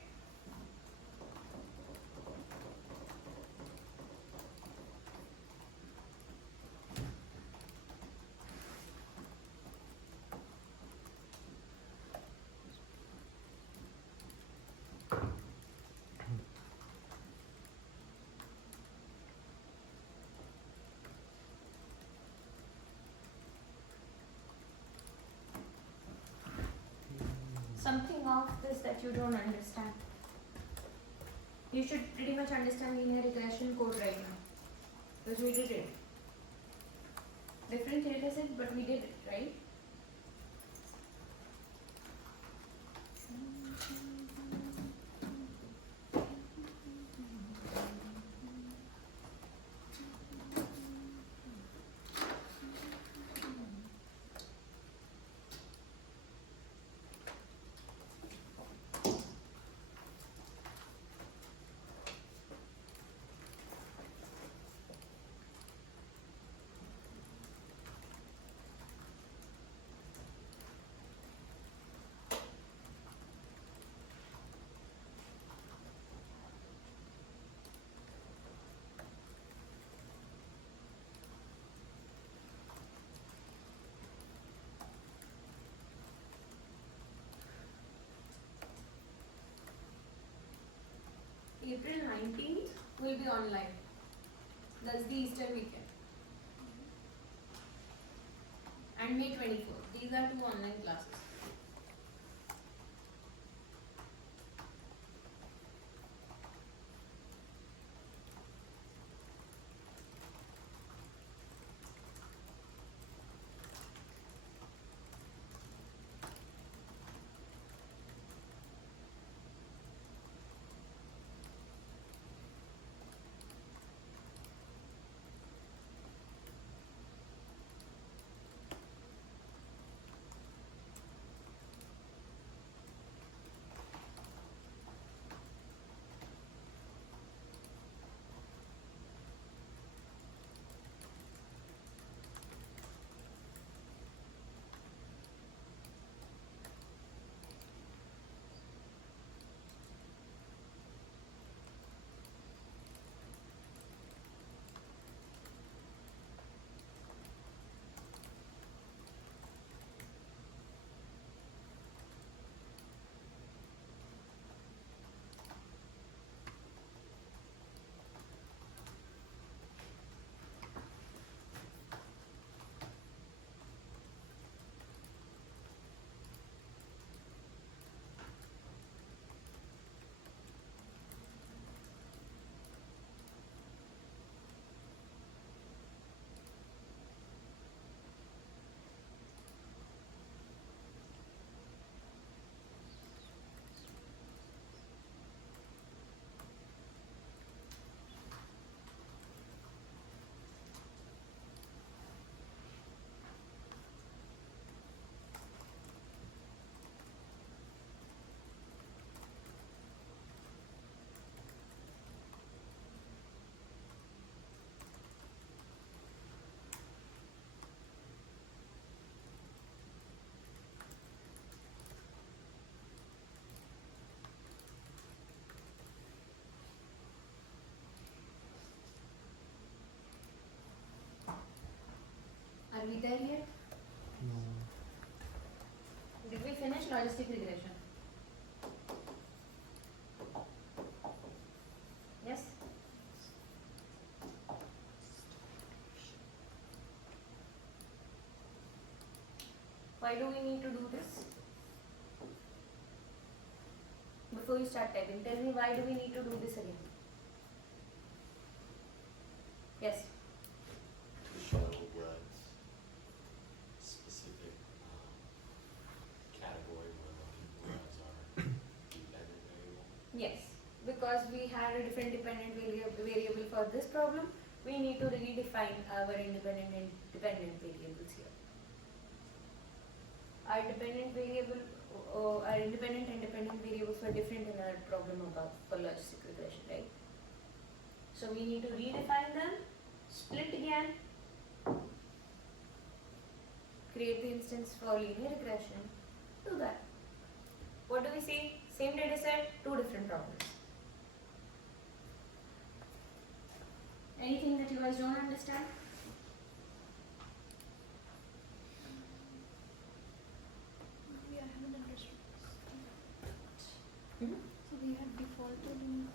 Something of this that you don't understand. You should pretty much understand linear regression code right now. Because we did it. Different data set, but we did it, right? April 19th will be online. That's the Easter weekend. And May 24th. These are 2 online classes. Are we there yet? No. Did we finish logistic regression? Yes? Why do we need to do this? before you start typing, tell me why do we need to do this again? Yes. To show what specific category we're looking for as our dependent variable. Yes. Because we had a different dependent variable for this problem, we need to redefine our independent and dependent variables here. Our dependent variable, our independent and dependent variables were different in our problem above for logistic regression, right? So we need to redefine them, split again, create the instance for linear regression, do that. What do we see? Same data set, two different problems. Anything that you guys don't understand? Maybe I haven't understood this. Hmm? So we had defaulted in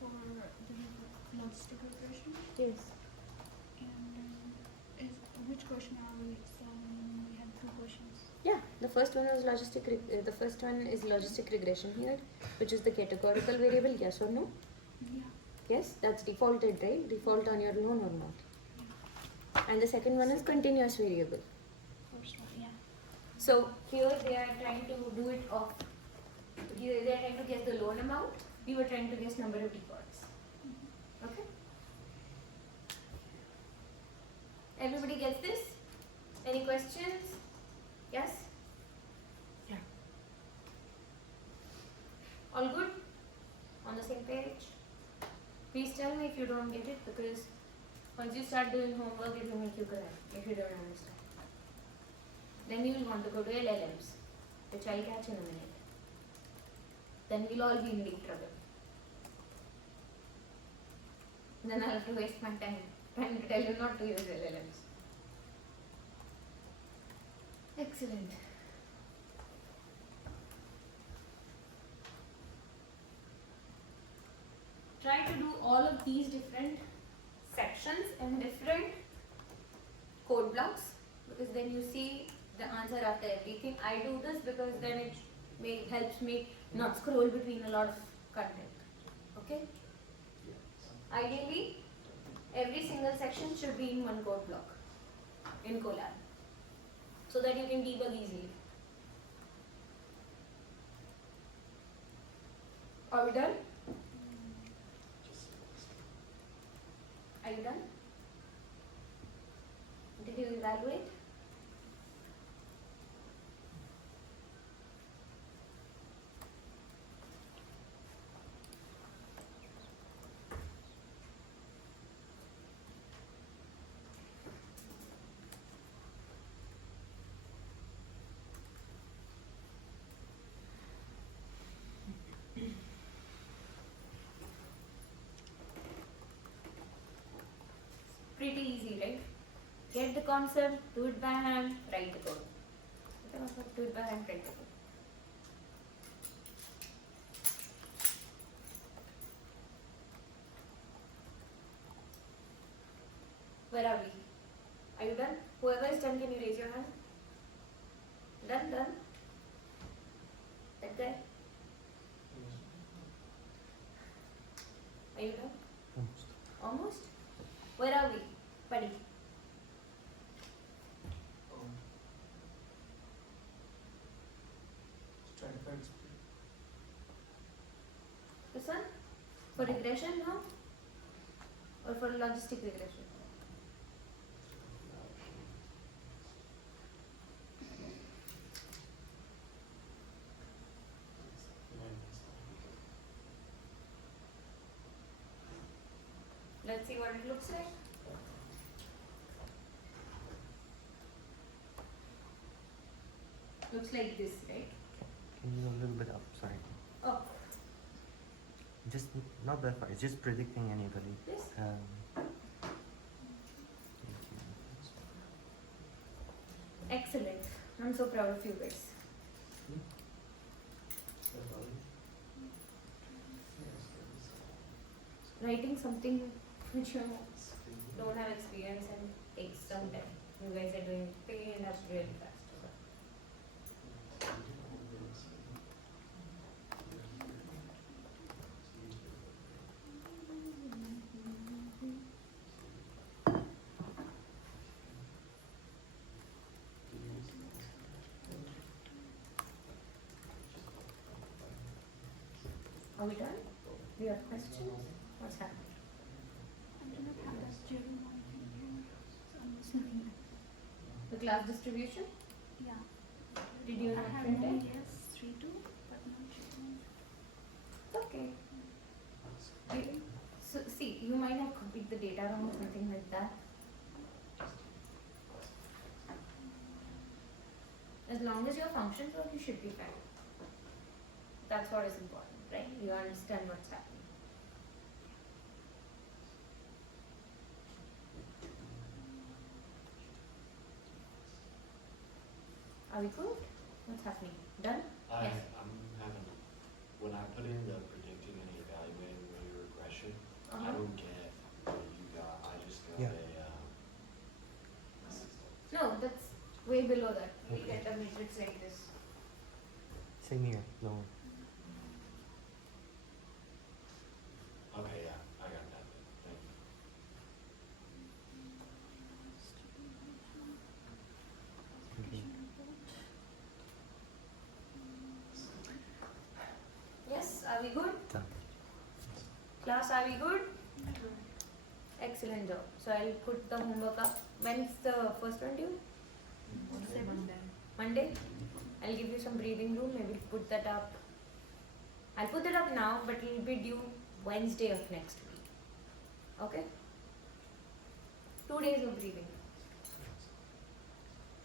for the logistic regression, Yes. and is which question are we? So we had two questions. Yeah, the first one was the first one is logistic regression here, which is the categorical variable, yes or no? Yeah. Yes, that's defaulted, right? Default on your loan or not. And the second one is continuous variable. First one, yeah. So here they are trying to do it off. Here they are trying to guess the loan amount. We were trying to guess number of defaults. Okay. Everybody gets this? Any questions? Yes? Yeah. All good? On the same page? Please tell me if you don't get it, because once you start doing homework, it will make you cry if you don't understand. Then you will want to go to LLMs, which I'll catch in a minute. Then we'll all be in big trouble. Then I'll have to waste my time trying to tell you not to use LLMs. Excellent. Try to do all of these different sections and different code blocks, because then you see the answer after everything. I do this because then it helps me not scroll between a lot of content. Okay? Ideally, every single section should be in one code block in Colab, so that you can debug easily. Are we done? Are you done? Did you evaluate? Pretty easy, right? Get the concept, do it by hand, write the code. Get the concept, do it by hand, write the code. Where are we? Are you done? Whoever is done, can you raise your hand? Done, done. That guy? Are you done? Almost? Where are we? Buddy. Trying to find This one? For regression, no? Or for logistic regression? Let's see what it looks like. Looks like this, right? Can you go a little bit up? Sorry. Oh, Just not that far. It's just predicting anybody. this? Excellent. I'm so proud of you guys. Writing something which you don't have experience and takes some time. You guys are doing pretty enough really fast. we done? Do you have questions? What's happening? I do not have that during my opinion. So I'm just looking at. The class distribution? Yeah. Did you I not have print only it? yes 3-2, but not June. Okay. So see, you might have copied the data wrong or something like that. As long as your functions work, you should be fine. That's what is important, right? You understand what's happening. Are we good? What's happening? Done? Yes. I'm having, when I put in the predicting and evaluating linear regression, I Uh-huh. don't get what you got, I just got Yeah. No, that's way below that. We Okay. get a matrix like this. Same here, lower. Okay, yeah, I got that, thank you. Okay. Yes, are we good? Done. Class, are we good? Excellent job. So I'll put the homework up. When's the first one due? Monday? I'll give you some breathing room, maybe put that up. I'll put it up now, but it'll be due Wednesday of next week. Okay? 2 days of breathing.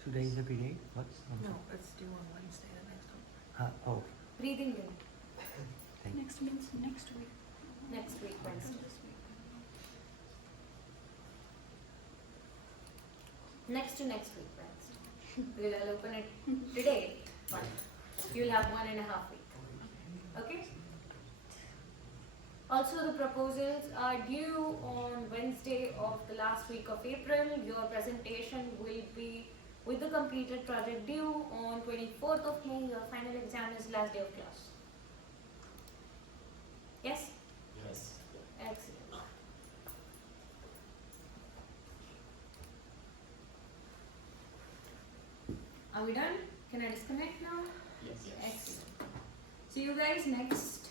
2 days every day? What? No, it's due on Wednesday, the next one. Oh, Breathing room. thank you. Next means next week. Next week, Not Wednesday. this week. Next to next week, Wednesday. We'll open it today, but you'll have 1.5 weeks. Okay? Also, the proposals are due on Wednesday of the last week of April. Your presentation will be with the completed project due on 24th of May. Your final exam is last day of class. Yes? Yes. Excellent. Are we done? Can I disconnect now? Yes. Excellent. See you guys next